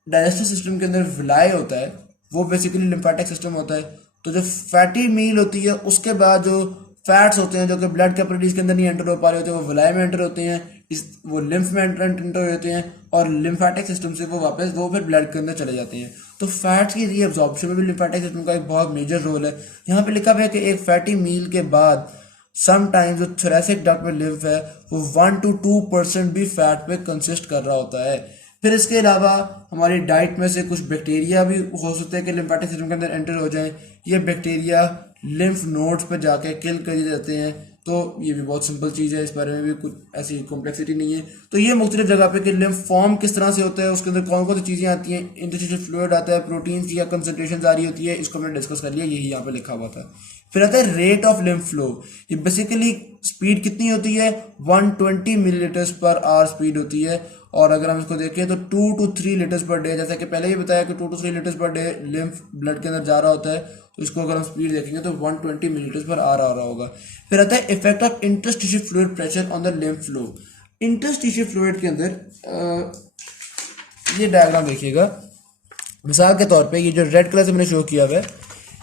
डाइजेस्टिव सिस्टम के अंदर विलाय होता है, वो बेसिकली लिम्फेटिक सिस्टम होता है। तो जो फैटी मील होती है, उसके बाद जो फैट्स होते हैं जो कि ब्लड कैपिलरीज के अंदर नहीं एंटर हो पा रहे होते, वो विलाय में एंटर होते हैं, वो लिम्फ में एंटर होते हैं, और लिम्फेटिक सिस्टम से वो फिर ब्लड के अंदर चले जाते हैं। तो फैट्स की रीअब्जॉर्प्शन में भी लिम्फेटिक सिस्टम का एक बहुत मेजर रोल है। यहाँ पे लिखा हुआ है कि एक फैटी मील के बाद समटाइम्स जो थोरेसिक डक्ट में लिम्फ है वो 1 to 2% भी फैट पे कंसिस्ट कर रहा होता है। फिर इसके अलावा हमारी डाइट में से कुछ बैक्टीरिया भी हो सकते हैं कि लिम्फेटिक सिस्टम के अंदर एंटर हो जाएं। ये बैक्टीरिया लिम्फ नोड्स पर जाके किल कर जाते हैं। तो ये भी बहुत सिंपल चीज़ है, इस बारे में भी कुछ ऐसी कॉम्प्लेक्सिटी नहीं है। तो ये मुख्तलिफ जगह पे कि लिम्फ फॉर्म किस तरह से होता है, उसके अंदर कौन कौन सी चीज़ें आती हैं, इंटरस्टिशियल फ्लूइड आता है, प्रोटीन की या कंसंट्रेशन आ रही होती है, इसको हमने डिस्कस कर लिया, यही यहाँ पे लिखा हुआ था। फिर आता है रेट ऑफ लिम्फ फ्लो। ये बेसिकली स्पीड कितनी होती है, 120 मिलीलीटर्स पर आवर स्पीड होती है। और अगर हम इसको देखें तो 2 to 3 लीटर्स पर डे, जैसा कि पहले ही बताया कि 2 to 3 litres per day lymph blood के अंदर जा रहा होता है। तो इसको अगर हम स्पीड देखेंगे तो 120 मिलीलीटर्स पर आवर आ रहा होगा। फिर आता है effect of interstitial fluid pressure on the lymph flow. Interstitial fluid के अंदर ये डायग्राम देखिएगा। मिसाल के तौर पे ये जो रेड कलर से मैंने शो किया हुआ है,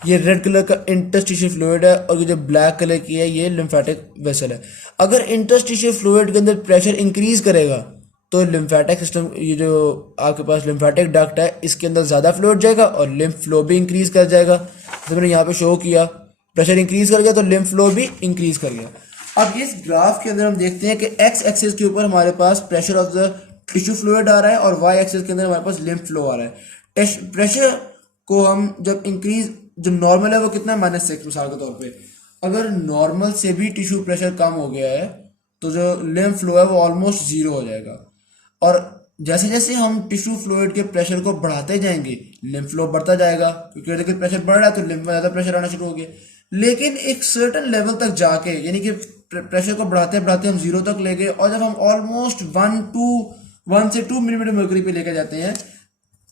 ये रेड कलर का इंटरस्टिशियल फ्लूइड है, और ये जो ब्लैक कलर की है ये लिम्फेटिक वेसल है। अगर इंटरस्टिशियल फ्लूइड के अंदर प्रेशर इंक्रीज करेगा तो लिम्फेटिक सिस्टम, ये जो आपके पास लिम्फेटिक डक्ट है, इसके अंदर ज़्यादा फ्लूइड जाएगा और लिम्फ फ्लो भी इंक्रीज कर जाएगा। जैसे मैंने यहाँ पे शो किया, प्रेशर इंक्रीज कर गया तो लिम्फ फ्लो भी इंक्रीज कर गया। अब इस ग्राफ के अंदर हम देखते हैं कि एक्स एक्सिस के ऊपर हमारे पास pressure of the tissue fluid आ रहा है और वाई एक्सिस के अंदर हमारे पास लिम्फ फ्लो आ रहा है। प्रेशर को हम जब इंक्रीज, जो नॉर्मल है वो कितना है, -6 मिसाल के तौर पे। अगर नॉर्मल से भी टिश्यू प्रेशर कम हो गया है तो जो लिम्फ फ्लो है वो ऑलमोस्ट 0 हो जाएगा। और जैसे जैसे हम टिश्यू फ्लूइड के प्रेशर को बढ़ाते जाएंगे लिम्फ फ्लो बढ़ता जाएगा, क्योंकि देखिए प्रेशर बढ़ रहा है तो लिम्फ में ज़्यादा प्रेशर आना शुरू हो गया। लेकिन एक सर्टेन लेवल तक जाके, यानी कि प्रेशर को बढ़ाते बढ़ाते हम 0 तक ले गए, और जब हम ऑलमोस्ट 1 से 2 मिलीमीटर मर्करी पे लेके जाते हैं,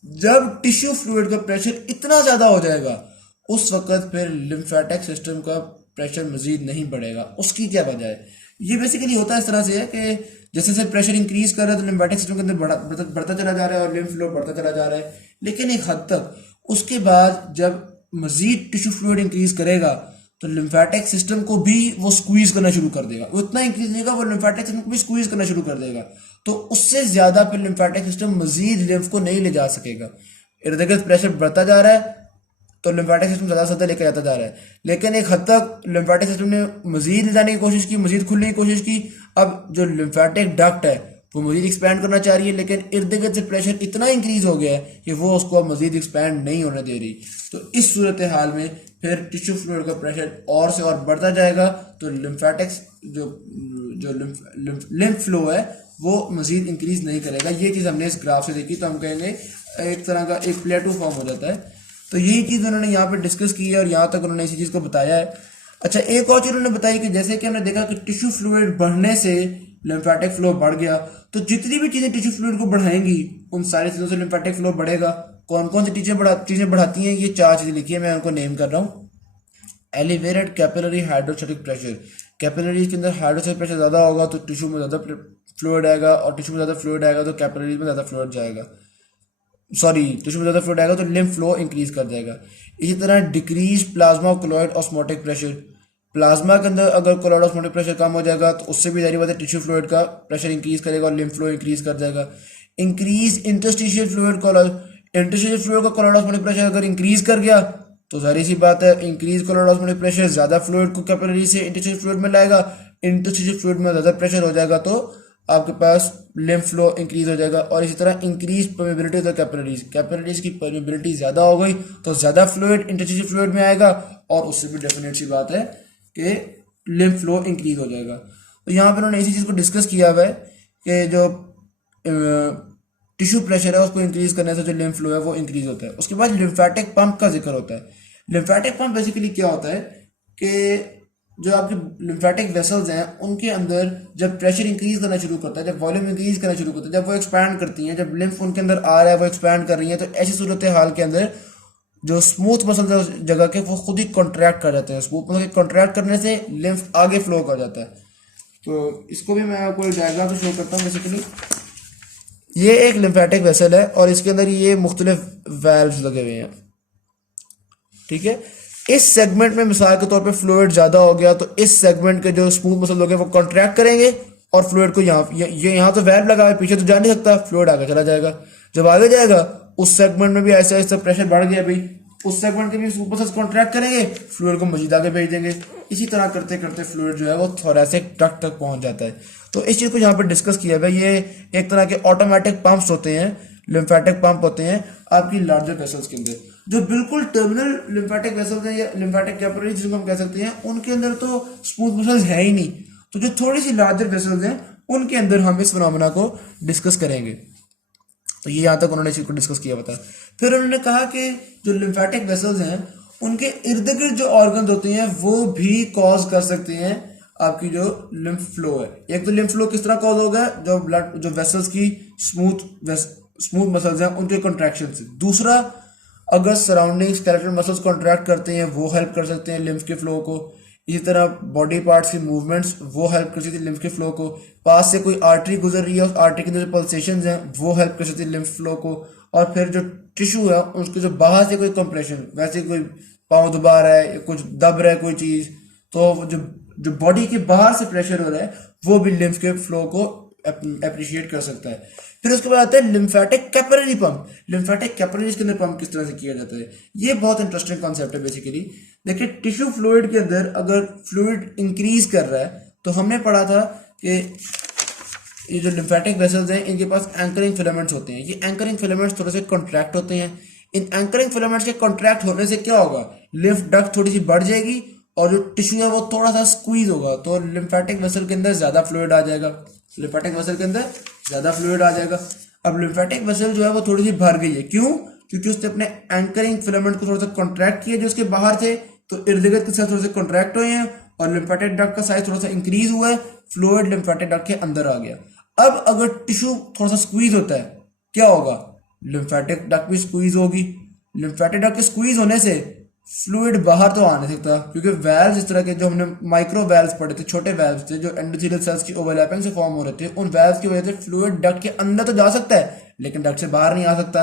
जब टिश्यू फ्लूइड का प्रेशर इतना ज़्यादा हो जाएगा उस वक्त फिर लिम्फेटिक सिस्टम का प्रेशर मजीद नहीं बढ़ेगा। उसकी क्या वजह है, ये बेसिकली होता है इस तरह से है कि जैसे जैसे प्रेशर इंक्रीज कर रहा है तो लिम्फेटिक सिस्टम के अंदर बढ़ता चला जा रहा है और लिम्फ फ्लो बढ़ता चला जा रहा है, लेकिन एक हद तक। उसके बाद जब मजीद टिश्यू फ्लूइड इंक्रीज करेगा तो लिम्फेटिक सिस्टम को भी वो स्क्वीज करना शुरू कर देगा। वो इतना इंक्रीज देगा, वो लिम्फेटिक सिस्टम को भी स्क्वीज करना शुरू कर देगा। तो उससे ज्यादा फिर लिम्फेटिक सिस्टम मजीद लिम्फ को नहीं ले जा सकेगा। इर्द गिर्द प्रेशर बढ़ता जा रहा है तो लिम्फेटिक सिस्टम ज़्यादा से ज़्यादा लेकर जाता जा रहा है, लेकिन एक हद तक लिम्फेटिक सिस्टम ने मजीद ले जाने की कोशिश की, मजीद खुलने की कोशिश की। अब जो लिम्फेटिक डक्ट है वो मजीद एक्सपैंड करना चाह रही है, लेकिन इर्द गिर्द से प्रेशर इतना इंक्रीज हो गया है कि वो उसको अब मजीद एक्सपैंड नहीं होने दे रही। तो इस सूरत हाल में फिर टिश्यू फ्लूइड का प्रेशर और से और बढ़ता जाएगा, तो लिम्फेटिक्स जो लिम्फ फ्लो है वो मजीद इंक्रीज नहीं करेगा। ये चीज़ हमने इस ग्राफ से देखी, तो हम कहेंगे एक तरह का एक प्लेटो फॉर्म हो जाता है। तो यही चीज़ उन्होंने यहाँ पे डिस्कस की है और यहाँ तक उन्होंने इसी चीज़ को बताया है। अच्छा, एक और चीज़ उन्होंने बताई कि जैसे कि हमने देखा कि टिश्यू फ्लूइड बढ़ने से लिम्फेटिक फ्लो बढ़ गया, तो जितनी भी चीजें टिश्यू फ्लूइड को बढ़ाएंगी उन सारी चीजों से लिम्फेटिक फ्लो बढ़ेगा। कौन कौन सी चीजें बढ़ाती हैं, ये 4 चीजें लिखी है, मैं उनको नेम कर रहा हूँ। Elevated capillary hydrostatic pressure, capillaries के अंदर हाइड्रोस्टैटिक प्रेशर ज़्यादा होगा तो टिश्यू में ज़्यादा फ्लूइड आएगा, और टिश्यू में ज़्यादा फ्लूइड आएगा तो कैपिलरीज में ज़्यादा फ्लूइड जाएगा, सॉरी टिश्यू में ज़्यादा फ्लूइड आएगा तो लिम्फ फ्लो इंक्रीज कर जाएगा। इसी तरह decrease plasma colloid osmotic pressure, plasma के अंदर अगर कोलॉइड ऑस्मोटिक प्रेशर कम हो जाएगा तो उससे भी जारी बात है टिश्यू फ्लूइड का प्रेशर इंक्रीज करेगा और लिम्फ फ्लो इंक्रीज कर जाएगा। Increase interstitial fluid colloid, interstitial fluid का कोलॉइड ऑस्मोटिक प्रेशर अगर इंक्रीज कर गया तो जारी सी बात है इंक्रीज कोलॉइड ऑस्मोटिक प्रेशर ज्यादा फ्लूइड को कैपिलरी से इंटरस्टिशियल फ्लूइड में लाएगा, इंटरस्टिशियल फ्लूइड में ज्यादा प्रेशर हो जाएगा तो आपके पास लिम्फ फ्लो इंक्रीज हो जाएगा। और इसी तरह increase permeability of the capillaries, capillaries की परमेबिलिटी ज्यादा हो गई तो ज्यादा फ्लूइड इंटरस्टिशियल फ्लूइड में आएगा और उससे भी डेफिनेट सी बात है कि लिम्फ फ्लो इंक्रीज हो जाएगा। तो यहाँ पर उन्होंने इसी चीज को डिस्कस किया हुआ है कि जो टिश्यू प्रेशर है उसको इंक्रीज करने से जो लिम्फ फ्लो है वो इंक्रीज होता है। उसके बाद लिम्फेटिक पंप का जिक्र होता है। लिम्फेटिक पंप बेसिकली क्या होता है कि जो आपके लिम्फेटिक वेसल्स हैं उनके अंदर जब प्रेशर इंक्रीज करना शुरू करता है, जब वॉल्यूम इंक्रीज करना शुरू करता है, जब वो एक्सपैंड करती हैं, जब लिम्फ उनके अंदर आ रहा है वो एक्सपैंड कर रही है, तो ऐसी सूरत हाल के अंदर जो स्मूथ मसल्स है उस जगह के वो खुद ही कॉन्ट्रैक्ट कर जाते हैं। स्मूथ मसल के कॉन्ट्रैक्ट करने से लिम्फ आगे फ्लो कर जाता है। तो इसको भी मैं आपको एक डायग्राम से शो करता हूँ। बेसिकली ये एक लिम्फेटिक वेसल है और इसके अंदर ये मुख्तलिफ वाल्व्स लगे हुए हैं, ठीक है। इस सेगमेंट में मिसाल के तौर पे फ्लूइड ज्यादा हो गया तो इस सेगमेंट के जो स्मूथ मसल लोग हैं वो कॉन्ट्रैक्ट करेंगे और फ्लूइड को यहाँ तो वाल्व लगा है, पीछे तो जा नहीं सकता, फ्लूइड आगे चला जाएगा। जब आगे जाएगा उस सेगमेंट में भी ऐसा ऐसा प्रेशर बढ़ गया भाई, उस सेगमेंट के भी स्मूथ मसल्स कॉन्ट्रैक्ट करेंगे, फ्लूइड को मजीद आगे भेज देंगे। इसी तरह करते करते फ्लूइड जो है वो थोरेसिक डक्ट तक पहुंच जाता है। तो इस चीज को यहाँ पर डिस्कस किया है। ये एक तरह के ऑटोमेटिक पंप्स होते हैं, लिम्फेटिक पंप होते हैं आपकी लार्जर वेसल्स के अंदर। जो बिल्कुल टर्मिनल लिम्फेटिक वेसल्स हैं या लिम्फेटिक कैपिलरीज जिनको हम कह सकते हैं, उनके अंदर तो स्मूथ मसल्स है ही नहीं। तो जो थोड़ी सी लार्जर वेसल्स हैं उनके अंदर हम इस फिनोमेना को डिस्कस करेंगे। तो ये यहाँ तक उन्होंने इस चीज को डिस्कस किया बता। फिर उन्होंने कहा कि जो लिम्फेटिक वेसल्स हैं उनके इर्द गिर्द जो ऑर्गन होते हैं वो भी कॉज कर सकते हैं आपकी जो लिम्फ फ्लो है। एक तो लिम्फ फ्लो किस तरह कॉज होगा, जो ब्लड जो वेसल्स की स्मूथ मसल्स हैं उनके कॉन्ट्रैक्शन से। दूसरा, अगर सराउंडिंग स्केलेटल मसल्स कॉन्ट्रैक्ट करते हैं वो हेल्प कर सकते हैं लिम्फ के फ्लो को। इसी तरह बॉडी पार्ट्स की मूवमेंट्स वो हेल्प कर सकती है लिम्फ के फ्लो को। पास से कोई आर्टरी गुजर रही है, उस आर्टरी के अंदर जो पल्सेशंस हैं वो हेल्प कर सकती है लिम्फ फ्लो को। और फिर जो टिश्यू है उसके जो बाहर से कोई कंप्रेशन, वैसे कोई पाँव दबा रहा है, कुछ दब रहा है कोई चीज, तो जो बॉडी के बाहर से प्रेशर हो रहा है वो भी लिम्फ के फ्लो को अप्रिशिएट कर सकता है। फिर उसके बाद आता है lymphatic capillary pump. Lymphatic capillaries के अंदर पंप किस तरह से किया जाता है, ये बहुत इंटरेस्टिंग कॉन्सेप्ट है। बेसिकली देखिए, टिश्यू फ्लूइड के अंदर अगर फ्लूइड इंक्रीज कर रहा है तो हमने पढ़ा था कि ये जो लिम्फेटिक वेसल्स हैं इनके पास एंकरिंग फिलामेंट्स होते हैं। ये एंकरिंग फिलामेंट्स थोड़े से कॉन्ट्रैक्ट होते हैं। इन एंकरिंग फिलामेंट्स के कॉन्ट्रैक्ट होने से क्या होगा, लिम्फ डक्ट थोड़ी सी बढ़ जाएगी और जो टिश्यू है वो थोड़ा सा स्क्वीज होगा, तो लिम्फेटिक वेसल के अंदर ज्यादा फ्लूइड आ जाएगा। लिम्फेटिक वेसल के अंदर ज्यादा फ्लूइड आ जाएगा। अब लिम्फेटिक वेसल जो है वो थोड़ी सी भर गई है, क्यों? क्योंकि उसने अपने एंकरिंग फिलामेंट को थोड़ा सा कॉन्ट्रैक्ट किया जो उसके बाहर थे, तो इर्द गिर्द के साथ थोड़े से कॉन्ट्रैक्ट हुए हैं और लिम्फेटिक डक्ट का साइज थोड़ा सा इंक्रीज हुआ है, फ्लूइड लिम्फेटिक डक्ट के अंदर आ गया। अब अगर टिश्यू थोड़ा सा स्क्वीज होता है क्या होगा, लिम्फेटिक डक्ट भी स्क्वीज होगी। लिम्फेटिक डक्ट के स्क्वीज होने से फ्लूइड बाहर तो आ नहीं सकता, क्योंकि वेल्व्स इस तरह के जो हमने माइक्रो वेल्व्स पढ़े थे, छोटे वेल्व्स थे जो एंडोथेलियल सेल्स की ओवरलैपिंग से फॉर्म हो रहे थे, उन वेल्व्स की वजह से फ्लूइड डक्ट के अंदर तो जा सकता है लेकिन डक्ट से बाहर नहीं आ सकता।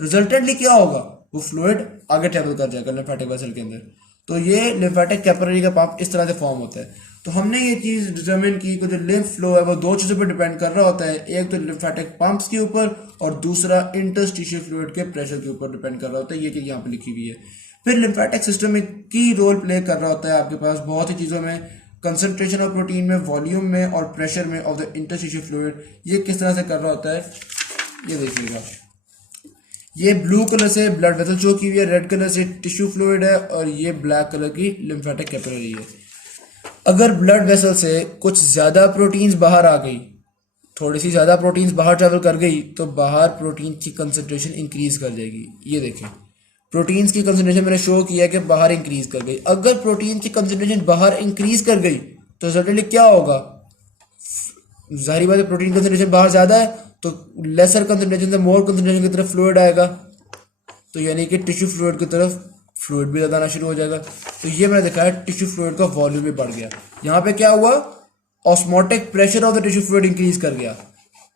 रिजल्टेंटली क्या होगा, वो फ्लूइड आगे ट्रेवल कर जाएगा लिम्फेटिक वेसल के अंदर। तो ये लिम्फेटिक कैपिलरी का पंप इस तरह से फॉर्म होता है। तो हमने ये चीज डिटरमिन की कि जो लिम्फ फ्लो है वो दो चीजों पर डिपेंड कर रहा होता है, एक तो लिम्फेटिक पंप्स के ऊपर और दूसरा इंटरस्टिशियल फ्लूइड के प्रेशर के ऊपर डिपेंड कर रहा होता है। ये चीज यहाँ पे लिखी हुई है। फिर लिम्फेटिक सिस्टम में की रोल प्ले कर रहा होता है आपके पास बहुत ही चीजों में, कंसंट्रेशन ऑफ प्रोटीन में, वॉल्यूम में और प्रेशर में ऑफ द इंटरस्टिशियल फ्लूइड। ये किस तरह से कर रहा होता है ये देखिएगा। ये ब्लू कलर से ब्लड वेसल शो की हुई है, रेड कलर से टिश्यू फ्लूइड है और ये ब्लैक कलर की लिम्फेटिक कैपिलरी है। अगर ब्लड वेसल से कुछ ज्यादा प्रोटीन्स बाहर आ गई, थोड़ी सी ज्यादा प्रोटीन्स बाहर ट्रेवल कर गई, तो बाहर प्रोटीन की कंसंट्रेशन इंक्रीज कर जाएगी। ये देखें, प्रोटीन्स की कंसंट्रेशन मैंने शो किया कि बाहर इंक्रीज कर गई। अगर प्रोटीन की कंसंट्रेशन बाहर इंक्रीज कर गई तो रिजल्टेंटली क्या होगा, जाहिर बात है प्रोटीन कंसंट्रेशन बाहर ज़्यादा है तो लेसर कंसंट्रेशन से मोर कंसंट्रेशन की तरफ फ्लूइड आएगा, तो यानी कि टिश्यू फ्लूइड की तरफ फ्लूइड भी ज़्यादा आना शुरू हो जाएगा। तो ये मैंने दिखाया टिश्यू फ्लूइड का वॉल्यूम भी बढ़ गया। यहाँ पे क्या हुआ, osmotic pressure of the tissue fluid increase कर गया।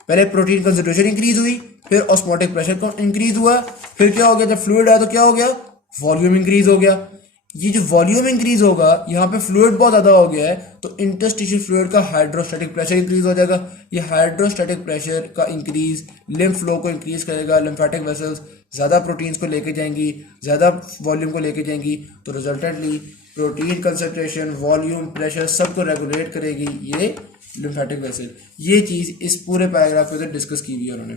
पहले प्रोटीन कंसंट्रेशन इंक्रीज हुई, फिर ऑस्मोटिक प्रेशर इंक्रीज हुआ, फिर क्या हो गया, जब फ्लूइड आया तो क्या हो गया, वॉल्यूम इंक्रीज हो गया। ये जो वॉल्यूम इंक्रीज होगा, यहाँ पे फ्लूइड बहुत ज़्यादा हो गया है तो इंटरस्टिशियल फ्लूइड का हाइड्रोस्टैटिक प्रेशर इंक्रीज हो जाएगा। ये हाइड्रोस्टैटिक प्रेशर का इंक्रीज लिम्फ फ्लो को इंक्रीज करेगा, लिम्फेटिक वेसल्स ज़्यादा प्रोटीन्स को लेके जाएंगी, ज़्यादा वॉल्यूम को लेके जाएंगी, तो resultantly protein concentration, volume, pressure सबको रेगुलेट करेगी ये लिम्फेटिक वेसल। ये चीज़ इस पूरे पैराग्राफ में डिस्कस की हुई है उन्होंने।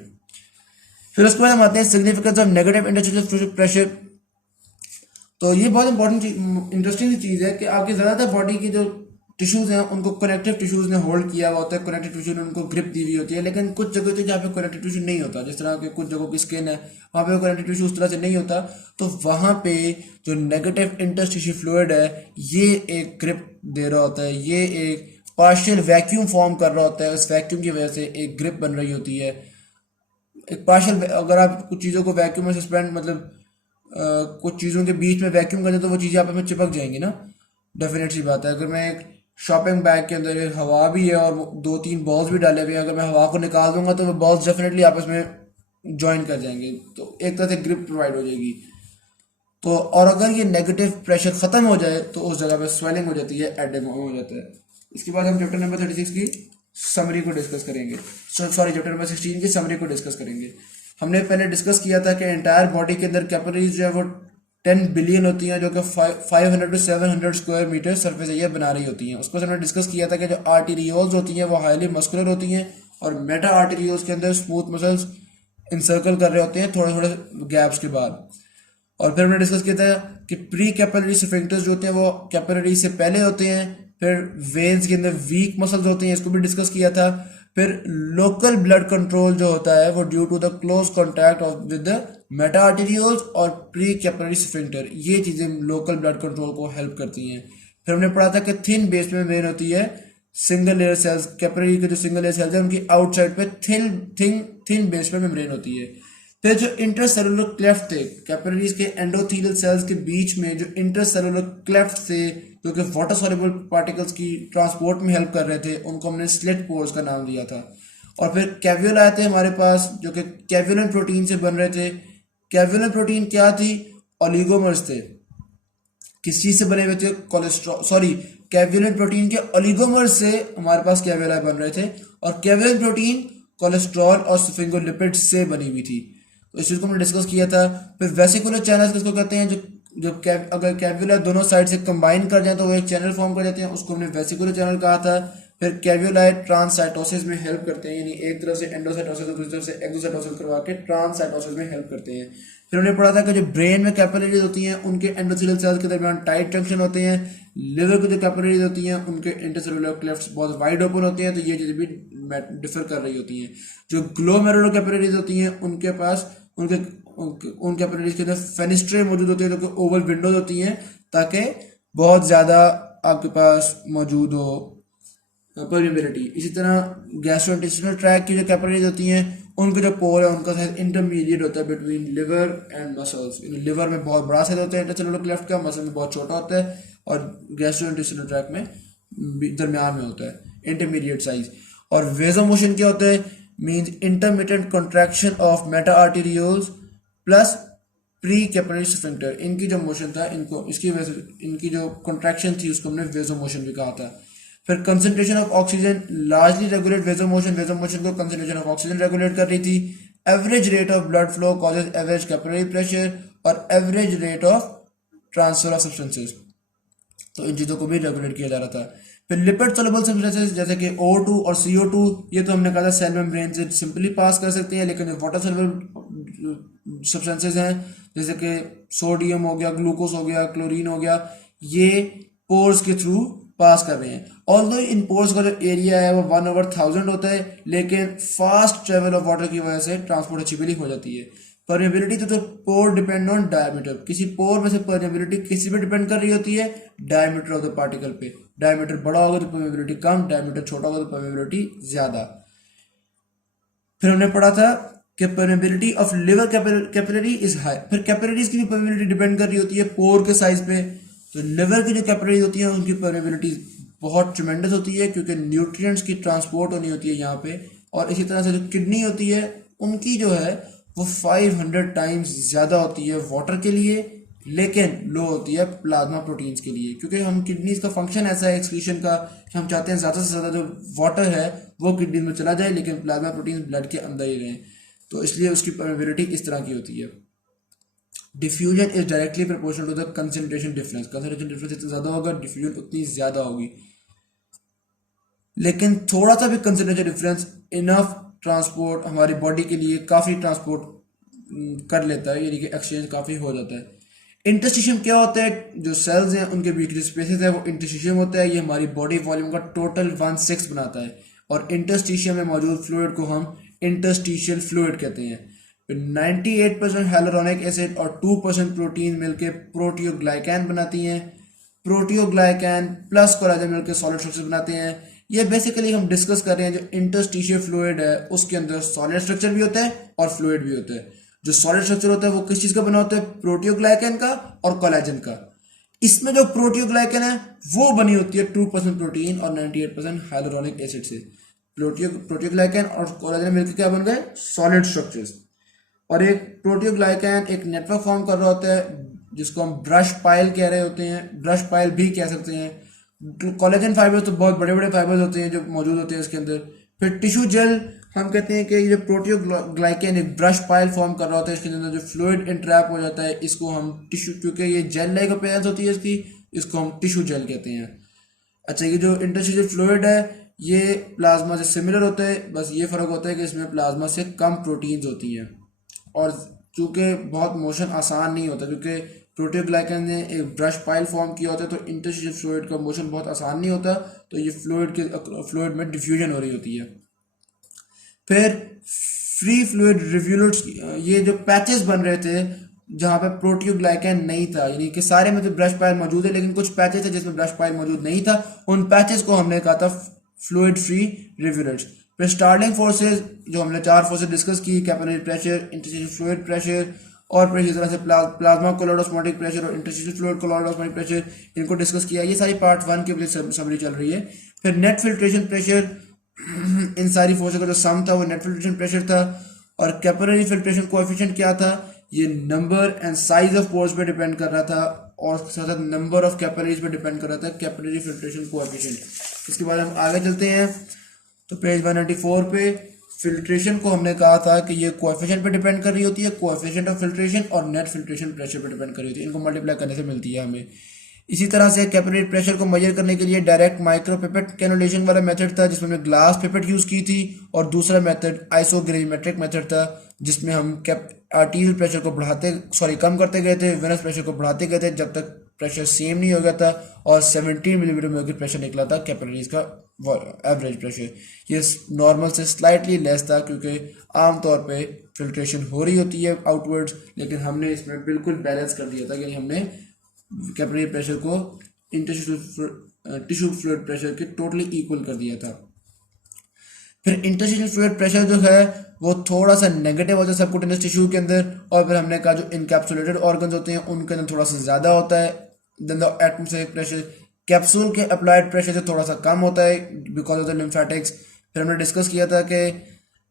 फिर उसके बाद हम आते हैं significance of negative interstitial pressure. तो ये बहुत इंपॉर्टेंट इंटरेस्टिंग चीज़ है कि आपके ज़्यादातर बॉडी की जो टिश्यूज़ हैं उनको कनेक्टिव टिश्यूज़ ने होल्ड किया हुआ होता है, कनेक्टिव टिश्यू ने उनको ग्रिप दी हुई होती है। लेकिन कुछ जगह होती है जहाँ पे कनेक्टिव टिश्यू नहीं होता, जिस तरह के कुछ जगहों की स्किन है वहाँ पे कनेक्टिव टिश्यू उस तरह से नहीं होता, तो वहाँ पे जो नेगेटिव इंटरस्टिशियल फ्लूइड है ये एक ग्रिप दे रहा होता है, ये एक पार्शियल वैक्यूम फॉर्म कर रहा होता है, उस वैक्यूम की वजह से एक ग्रिप बन रही होती है। एक पार्शियल, अगर आप कुछ चीज़ों को वैक्यूम में सस्पेंड मतलब कुछ चीज़ों के बीच में वैक्यूम कर दें तो वो चीज़ें आपस में चिपक जाएंगी ना, डेफिनेट सी बात है। अगर मैं एक शॉपिंग बैग के अंदर हवा भी है और 2-3 बॉल्स भी डाले हुए हैं, अगर मैं हवा को निकाल दूंगा तो वो बॉल्स डेफिनेटली आपस में ज्वाइन कर जाएंगे, तो एक तरह से ग्रिप प्रोवाइड हो जाएगी। तो और अगर ये नेगेटिव प्रेशर ख़त्म हो जाए तो उस जगह पे स्वेलिंग हो जाती है, एडेमा हो जाता है। इसके बाद हम चैप्टर नंबर 36 की समरी को डिस्कस करेंगे, सॉरी चैप्टर नंबर 16 की समरी को डिस्कस करेंगे। हमने पहले डिस्कस किया था कि एंटायर बॉडी के अंदर कैपिलरीज जो है वो 10 बिलियन होती हैं, जो कि 500 to 700 square metre surface area बना रही होती हैं। उसको हमने डिस्कस किया था कि जो आर्टेरियोल्स होती हैं वो हाईली मस्कुलर होती हैं और मेटा आर्टेरियोल्स के अंदर स्मूथ मसल्स इंसर्कल कर रहे होते हैं थोड़े थोड़े गैप्स के बाद। और फिर हमने डिस्कस किया था कि प्री कैपिलरी स्फिंक्टर्स जो होते हैं वो कैपिलरी से पहले होते हैं, फिर वेन्स के अंदर वीक मसल्स होते हैं, इसको भी डिस्कस किया था। फिर लोकल ब्लड कंट्रोल जो होता है वो due to the close contact of with the metarterioles और प्री कैपिलरी स्फिंक्टर, ये चीज़ें लोकल ब्लड कंट्रोल को हेल्प करती हैं। फिर हमने पढ़ा था कि थिन बेस में मेन होती है सिंगल लेयर सेल्स, कैपिलरी के जो सिंगल लेयर सेल्स हैं उनकी आउटसाइड पे थिन बेस पे मेम्ब्रेन होती है। फिर जो इंटरसेलुलर क्लेफ्ट थे कैपिलरीज के एंडोथेलियल सेल्स के बीच में, जो इंटरसेलुलर क्लेफ्ट थे जो कि वाटर सॉल्युबल पार्टिकल्स की ट्रांसपोर्ट में हेल्प कर रहे थे, उनको हमने स्लिट पोर्स का नाम दिया था। और फिर कैव्यूल आए थे हमारे पास जो कि कैव्यूलन प्रोटीन से बन रहे थे। कैव्यूलन प्रोटीन क्या थी, ओलिगोमर्स थे। किस चीज़ से बने हुए थे, कोलेस्ट्रॉल, सॉरी कैव्यूलन प्रोटीन के ओलिगोमर्स से हमारे पास कैव्यूला बन रहे थे, और कैव्यूलन प्रोटीन कोलेस्ट्रॉल और स्फिंगोलिपिड से बनी हुई थी। तो इस चीज़ को हमने डिस्कस किया था। फिर वेसिकुलर चैनल्स किसको कहते हैं, जो अगर कैव्यूला दोनों साइड से कंबाइन कर जाए तो वो एक चैनल फॉर्म कर देते हैं, उसको हमने वेसिकुलर चैनल कहा था। फिर कैव्यूलाई ट्रांससाइटोसिस में हेल्प करते हैं, यानी एक तरफ से एंडोसाइटोसिस और दूसरी तरफ से एक्सोसाइटोसिस करवा के ट्रांससाइटोसिस में हेल्प करते हैं। फिर हमने पढ़ा था कि जो ब्रेन में कैपिलरीज होती हैं उनके एंडोथेलियल सेल्स के दरमियान टाइट जंक्शन होते हैं। लिवर की जो कैपिलरीज होती हैं उनके इंटरसेलुलर क्लेफ्ट्स बहुत वाइड ओपन होते हैं, तो ये चीज़ें भी डिफर कर रही होती हैं। जो ग्लोमेरुलर कैपिलरीज होती हैं उनके पास उन कैपिलरीज के अंदर फेनिस्ट्रे मौजूद होते हैं, जो कि ओवल विंडोज होती हैं ताकि बहुत ज़्यादा आपके पास मौजूद हो परमेबिलिटी। इसी तरह गैस्ट्रोइंटेस्टिनल ट्रैक्ट की जो कैपिलरीज होती हैं उनके जो पोर है उनका साइज इंटरमीडिएट होता है between liver and muscles. Liver में बहुत बड़ा साइज होता है इंटरसेलुलर क्लेफ्ट का, मसल में बहुत छोटा होता है, और गैस्ट्रोइंटेस्टिनल ट्रैक्ट में दरमियान में होता है इंटरमीडिएट साइज। और वेजोमोशन क्या होता है, means intermittent contraction of Meta arterioles plus pre capillary sphincter, इनकी जो मोशन था इनको इसकी वजह से इनकी जो कॉन्ट्रैक्शन थी उसको हमने वेजोमोशन भी कहा था। फिर concentration of oxygen largely regulate vasomotion, vasomotion को कंसंट्रेशन ऑफ ऑक्सीजन रेगुलेट कर रही थी। Average rate of blood flow causes average capillary pressure और average rate of transfer of substances, तो इन चीज़ों को भी रेगुलेट किया जा रहा था। फिर लिपिड सोल्युबल सब्सटेंसेस जैसे कि O2 और CO2, ये तो हमने कहा था सेल मेम्ब्रेन से सिंपली पास कर सकते हैं, लेकिन वाटर सोल्युबल सब्सटेंसेस हैं जैसे कि सोडियम हो गया, ग्लूकोज हो गया, क्लोरीन हो गया, ये पोर्स के थ्रू पास कर रहे हैं। ऑल्दो इन पोर्स का जो एरिया है वो 1/1000 होता है, लेकिन फास्ट ट्रेवल ऑफ वाटर की वजह से ट्रांसपोर्ट अचीवली हो जाती है। परमेबिलिटी तो पोर डिपेंड ऑन डायमीटर, किसी पोर में से परमेबिलिटी किसी पे डिपेंड कर रही होती है, डायमीटर ऑफ द पार्टिकल पे। डायमीटर बड़ा होगा तो परमेबिलिटी कम, डायमीटर छोटा होगा तो परमेबिलिटी ज़्यादा। फिर हमने पढ़ा था कि permeability of liver capillary is high. फिर कैपिलरीज की भी परमेबिलिटी डिपेंड कर रही होती है पोर के साइज पे। तो लिवर की जो कैपिलरीज होती है उनकी परमेबिलिटी बहुत ट्रिमेंडस होती है क्योंकि न्यूट्रिएंट्स की ट्रांसपोर्ट होनी होती है यहाँ पे। और इसी तरह से जो किडनी होती है उनकी जो है वो 500 टाइम्स ज़्यादा होती है वाटर के लिए, लेकिन लो होती है प्लाज्मा प्रोटीन्स के लिए, क्योंकि हम किडनीज का फंक्शन ऐसा है एक्सक्रीशन का कि हम चाहते हैं ज़्यादा से ज़्यादा जो वाटर है वो किडनी में चला जाए, लेकिन प्लाज्मा प्रोटीन्स ब्लड के अंदर ही रहें। तो इसलिए उसकी परमेबिलिटी इस तरह की होती है। Diffusion is directly proportional to the concentration difference. Concentration difference जितना ज़्यादा होगा डिफ्यूजन उतनी ज़्यादा होगी, लेकिन थोड़ा सा भी कंसंट्रेशन डिफरेंस इनफ ट्रांसपोर्ट हमारी बॉडी के लिए काफ़ी ट्रांसपोर्ट कर लेता है, यानी कि एक्सचेंज काफ़ी हो जाता है। इंटरस्टिशियम क्या होता है? जो सेल्स हैं उनके बीच जो स्पेसेस है वो इंटरस्टिशियम होता है। ये हमारी बॉडी वॉल्यूम का टोटल 1/6 बनाता है, और इंटरस्टिशियम में मौजूद फ्लूइड को हम इंटरस्टिशियल फ्लूइड कहते हैं। 98% hyaluronic एसिड और 2% प्रोटीन मिलकर प्रोटियोग्लाइकैन बनाती हैं। प्रोटियोग्लाइकैन प्लस कोलेजन मिलकर सॉलिड स्ट्रक्चर बनाते हैं। ये बेसिकली हम डिस्कस कर रहे हैं जो इंटरस्टिशियल फ्लूइड है उसके अंदर सॉलिड स्ट्रक्चर भी होता है और फ्लूइड भी होता है। जो सॉलिड स्ट्रक्चर होता है वो किस चीज़ का बना होता है? प्रोटियोग्लाइकैन का और कोलेजन का। इसमें जो प्रोटियोग्लाइकैन है वो बनी होती है 2% प्रोटीन और 98% hyaluronic एसिड से। प्रोटियोग्लाइकैन और कोलेजन मिलकर क्या बन गए? Solid structures. और एक प्रोटियोग्लाइकैन एक नेटवर्क फॉर्म कर रहा होता है जिसको हम ब्रश पाइल कह रहे होते हैं, ब्रश पाइल भी कह सकते हैं। कोलेजन फाइबर्स तो बहुत बड़े बड़े फाइबर्स होते हैं जो मौजूद होते हैं इसके अंदर। फिर टिश्यू जेल हम कहते हैं कि ये प्रोटियोग्लाइकैन एक ब्रश पाइल फॉर्म कर रहा होता है, इसके अंदर जो फ्लूइड इंट्रैप हो जाता है इसको हम टिश्यू, क्योंकि ये जेल लाइक अपीयरेंस होती है इसकी, इसको हम टिश्यू जेल कहते हैं। अच्छा, ये जो इंटरस्टिशियल फ्लूइड है ये प्लाज्मा से सिमिलर होता है, बस ये फ़र्क होता है कि इसमें प्लाज्मा से कम प्रोटीन्स होती हैं। और चूँकि बहुत मोशन आसान नहीं होता, क्योंकि प्रोटियोग्लाइकैन ने एक ब्रश पाइल फॉर्म किया होता है, तो इंटरस्टिशियल फ्लूइड का मोशन बहुत आसान नहीं होता, तो ये फ्लूइड में डिफ्यूजन हो रही होती है। फिर फ्री फ्लूइड रिव्यूलेट्स, ये जो पैचेस बन रहे थे जहाँ पे प्रोटियोग्लाइकैन नहीं था, यानी कि सारे में तो ब्रश पाइल मौजूद है लेकिन कुछ पैचेस थे जिसमें ब्रश पाइल मौजूद नहीं था, उन पैचेस को हमने कहा था फ्लूइड फ्री रिव्यूलेट्स। फिर स्टार्लिंग फोर्सेज जो हमने 4 फोर्सेज डिस्कस की, capillary pressure, interstitial fluid pressure, और फिर इसी तरह से प्लाज्मा कोलॉइड ऑस्मोटिक प्रेशर और interstitial fluid colloid osmotic pressure, इनको डिस्कस किया। ये सारी पार्ट 1 की समरी चल रही है। फिर नेट फिल्ट्रेशन प्रेशर, इन सारी फोर्सेज का जो सम था वो नेट फिल्ट्रेशन प्रेशर था। और कैपिलरी फिल्ट्रेशन कोएफिशिएंट क्या था? ये number and size of pores पे डिपेंड कर रहा था, और साथ साथ नंबर ऑफ कैपिलरीज पे डिपेंड कर रहा था कैपिलरी फिल्ट्रेशन कोएफिशिएंट। इसके बाद हम आगे चलते हैं तो पेज 194 पे फिल्ट्रेशन को हमने कहा था कि ये कोएफिशिएंट पे डिपेंड कर रही होती है, कोएफिशिएंट ऑफ फिल्ट्रेशन, और नेट फिल्ट्रेशन प्रेशर पे डिपेंड कर रही होती है। इनको मल्टीप्लाई करने से मिलती है हमें। इसी तरह से कैपिलरी प्रेशर को मेजर करने के लिए डायरेक्ट माइक्रोपिपेट कैनुलेशन वाला मेथड था जिसमें हमने ग्लास पिपेट यूज़ की थी, और दूसरा मेथड आइसोग्रेविमेट्रिक मेथड था जिसमें हम आर्टीरियल प्रेशर को कम करते गए थे, वेनस प्रेशर को बढ़ाते गए थे जब तक प्रेशर सेम नहीं हो गया था, और 17 मिलीमीटर में प्रेशर निकला था कैपिलरीज का एवरेज प्रेशर। ये नॉर्मल से स्लाइटली लेस था क्योंकि आमतौर पे फिल्ट्रेशन हो रही होती है आउटवर्ड्स, लेकिन हमने इसमें बिल्कुल बैलेंस कर दिया था कि हमने कैपिलरी प्रेशर को टिश्यू फ्लूइड प्रेशर के टोटली इक्वल कर दिया था। फिर इंटरस्टिशियल फ्लूइड प्रेशर जो है वो थोड़ा सा नेगेटिव होता है सबक्यूटेनियस टिश्यू के अंदर, और फिर हमने कहा जो इनकैप्सुलेटेड ऑर्गन्स होते हैं उनके अंदर थोड़ा सा ज़्यादा होता है than the atmospheric pressure. Capsule के अप्लाइड प्रेशर से थोड़ा सा कम होता है बिकॉज ऑफ द लिम्फेटिक्स। फिर हमने डिस्कस किया था कि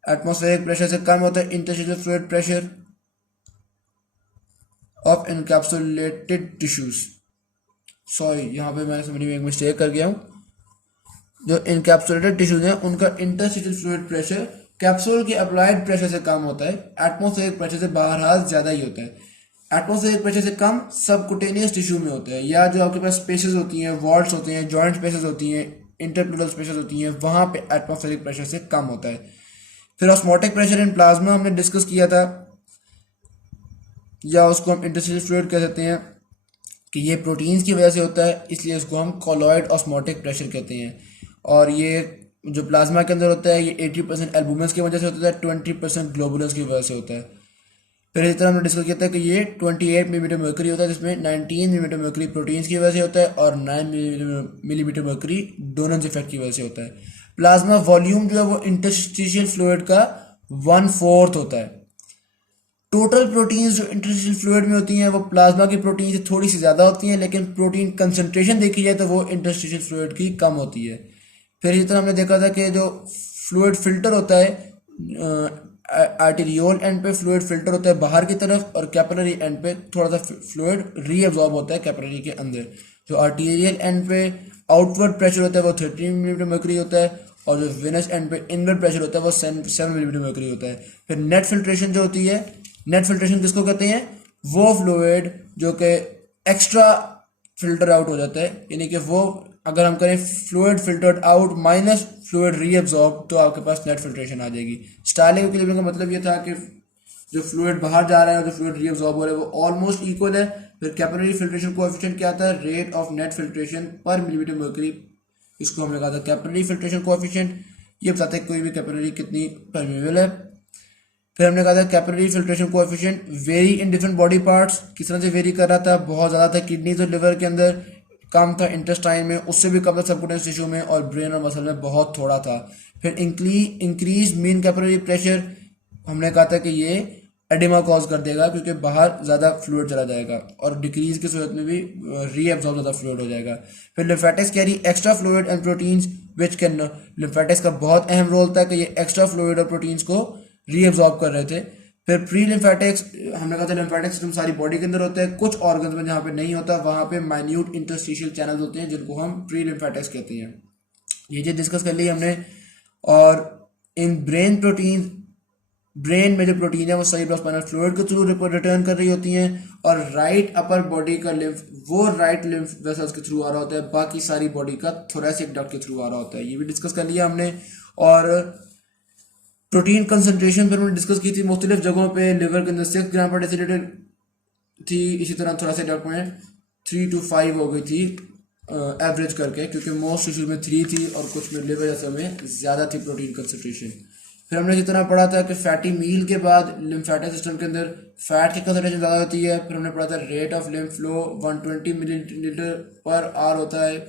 एटमॉस्फेरिक प्रेशर से कम होता है interstitial fluid pressure of encapsulated tissues. Sorry, यहाँ पे मैंने समझने में एक मिस्टेक कर गया हूँ। जो इनकैप्सुलेटेड टिश्यूज हैं उनका इंटरस्टिशियल फ्लूइड प्रेशर कैप्सूल के अप्लाइड प्रेशर से कम होता है, एटमॉस्फेरिक प्रेशर से बहरहाल ज़्यादा ही होता है। एटमॉस्फेरिक प्रेशर से कम सबक्यूटेनियस टिश्यू में होता है, या जो आपके पास स्पेसेस होती हैं, वॉल्स होते हैं, जॉइंट स्पेसेस होती हैं, इंटरप्लूरल स्पेसेस होती हैं, वहाँ पे एटमॉस्फेरिक प्रेशर से कम होता है। फिर ऑस्मोटिक प्रेशर इन प्लाज्मा हमने डिस्कस किया था, या उसको हम इंटरस्टिशियल फ्लूइड कह सकते हैं कि ये प्रोटीन्स की वजह से होता है, इसलिए इसको हम कोलॉइड ऑस्मोटिक प्रेशर कहते हैं। और ये जो प्लाज्मा के अंदर होता है ये 80% एल्बुमिन्स की वजह से होता है, 20% ग्लोबुलन्स की वजह से होता है। फिर इस तरह हमने डिस्कस किया था कि ये 28 मिलीमीटर मर्करी होता है, जिसमें 19 मिलीमीटर मर्करी प्रोटीन्स की वजह से होता है और 9 मिलीमीटर मर्करी डोनर्स इफेक्ट की वजह से होता है। प्लाज्मा वॉल्यूम जो है वो इंटरस्टिशियल फ्लूइड का 1/4 होता है। टोटल प्रोटीन्स जो इंटरस्टिशियल फ्लूइड में होती हैं वो प्लाज्मा की प्रोटीन से थोड़ी सी ज़्यादा होती हैं, लेकिन प्रोटीन कंसंट्रेशन देखी जाए तो वो इंटरस्टिशियल फ्लूइड की कम होती है। फिर इस तरह हमने देखा था कि जो फ्लूइड फिल्टर होता है, आर्टेरियोल एंड पे फ्लूइड फिल्टर होता है बाहर की तरफ, और कैपिलरी एंड पे थोड़ा सा फ्लूइड रीअब्जॉर्ब होता है कैपिलरी के अंदर। जो आर्टेरियल एंड पे आउटवर्ड प्रेशर होता है वो 13 मिलीमीटर मर्करी होता है, और जो वेनस एंड पे इनवर्ड प्रेशर होता है वो 7 मिलीमीटर मर्करी होता है। फिर नेट फिल्ट्रेशन जो होती है, नेट फिल्ट्रेशन किसको कहते हैं? वो फ्लूइड जो कि एक्स्ट्रा फिल्टर आउट हो जाता है, यानी कि वो अगर हम करें fluid filtered out minus fluid reabsorb तो आपके पास नेट फिल्ट्रेशन आ जाएगी। स्टाइलिंग इक्विलिब्रियम का मतलब ये था कि जो फ्लूइड बाहर जा रहा है और जो फ्लूइड रीअब्जॉर्ब हो रहा है वो ऑलमोस्ट इक्वल है। फिर कैपिलरी फिल्ट्रेशन कोएफिशिएंट क्या आता है? रेट ऑफ नेट फिल्ट्रेशन पर मिलीमीटर मर्करी, इसको हमने कहा था कैपिलरी फिल्ट्रेशन कोएफिशिएंट। ये बताता है कोई भी कैपिलरी कितनी परमेबल है। फिर हमने कहा था capillary filtration coefficient very in different body parts, किस तरह से वेरी कर रहा था? बहुत ज़्यादा था किडनीज और लिवर के अंदर, कम था इंटेस्टाइन में, उससे भी कम था सबक्यूटेनियस टिश्यू में, और ब्रेन और मसल में बहुत थोड़ा था। फिर इंक्रीज मीन कैपिलरी प्रेशर, हमने कहा था कि ये एडिमा कॉज कर देगा क्योंकि बाहर ज़्यादा फ्लूइड चला जाएगा, और डिक्रीज की सूरत में भी रीअब्सॉर्ब ज़्यादा फ्लूइड हो जाएगा। फिर lymphatics carry extra fluid and proteins which can, lymphatics का बहुत अहम रोल था कि ये एक्स्ट्रा फ्लूइड और प्रोटीन्स को रीअब्सॉर्ब कर रहे थे। फिर प्री लिम्फेटिक्स, हमने कहा था लिम्फेटिक सिस्टम सारी बॉडी के अंदर होता है, कुछ ऑर्गन्स में जहाँ पे नहीं होता वहाँ पे माइन्यूट इंटरस्टिशियल चैनल्स होते हैं जिनको हम प्री लिम्फेटिक्स कहते हैं। ये चीज़ डिस्कस कर ली हमने। और इन ब्रेन प्रोटीन, ब्रेन में जो प्रोटीन है वो सेरिब्रोस्पाइनल फ्लूइड के थ्रू रिटर्न कर रही होती हैं, और राइट अपर बॉडी का लिम्फ वो राइट लिम्फ वेसल्स के थ्रू आ रहा होता है, बाकी सारी बॉडी का थोरेसिक डक्ट के थ्रू आ रहा होता है। ये भी डिस्कस कर लिया हमने। और प्रोटीन कंसंट्रेशन पर हमने डिस्कस की थी मुख्तलिफ जगहों पे, लिवर के अंदर 6 ग्राम पर डेसीलिटर थी, इसी तरह थोरेसिक डक्ट में 3 to 5 हो गई थी एवरेज करके, क्योंकि मोस्ट टिश्यू में 3 थी और कुछ में लिवर जैसे में ज़्यादा थी प्रोटीन कंसंट्रेशन। फिर हमने इसी तरह पढ़ा था कि फैटी मील के बाद लिम्फेटिक सिस्टम के अंदर फैट की कंसंट्रेशन ज़्यादा होती है। फिर हमने पढ़ा था rate of lymph flow 120 millilitre per hour होता है,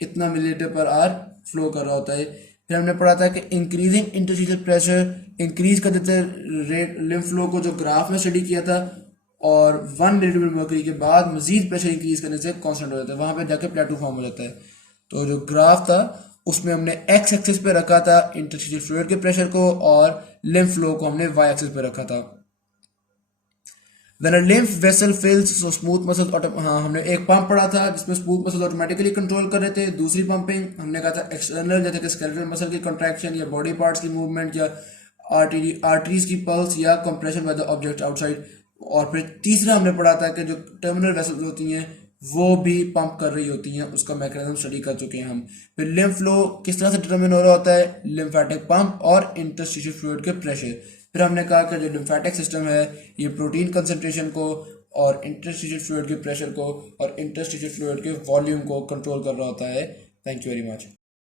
इतना मिलीलीटर पर आवर फ्लो कर रहा होता है। फिर हमने पढ़ा था कि इंक्रीजिंग इंटरस्टिशियल प्रेशर इंक्रीज कर देते हैं रेट लिम्फ फ्लो को, जो ग्राफ में स्टडी किया था, और 1 मिलीमीटर मर्करी के बाद मजीद प्रेशर इंक्रीज करने से कांस्टेंट हो जाता है, वहाँ पे जाके प्लेटो फॉर्म हो जाता है। तो जो ग्राफ था उसमें हमने एक्स एक्सिस पे रखा था इंटरस्टिशियल फ्लूइड के प्रेशर को, और लिम्फ फ्लो को हमने वाई एक्सिस पे रखा था। When a lymph vessel fills, so smooth muscles हाँ हमने एक पंप पढ़ा था जिसमें स्मूथ मसल्स ऑटोमेटिकली कंट्रोल कर रहे थे। दूसरी पंपिंग हमने कहा था एक्सटर्नल, जैसे कि स्केलेटल मसल की कंट्रैक्शन या बॉडी पार्ट्स की मूवमेंट या आर्टरीज की पल्स या compression by the object outside. और फिर तीसरा हमने पढ़ा था कि जो टर्मिनल वेसल्स होती हैं वो भी पंप कर रही होती हैं, उसका मैकेनिज्म स्टडी कर चुके हैं हम। फिर लिम्फ फ्लो किस तरह से डिटरमिन हो रहा होता है? लिम्फेटिक पंप और इंटरस्टिशियल फ्लूइड के प्रेशर। फिर हमने कहा कि जो लिम्फेटिक सिस्टम है ये प्रोटीन कंसंट्रेशन को और इंटरस्टिशियल फ्लूइड के प्रेशर को और इंटरस्टिशियल फ्लूइड के वॉल्यूम को कंट्रोल कर रहा होता है। Thank you very much.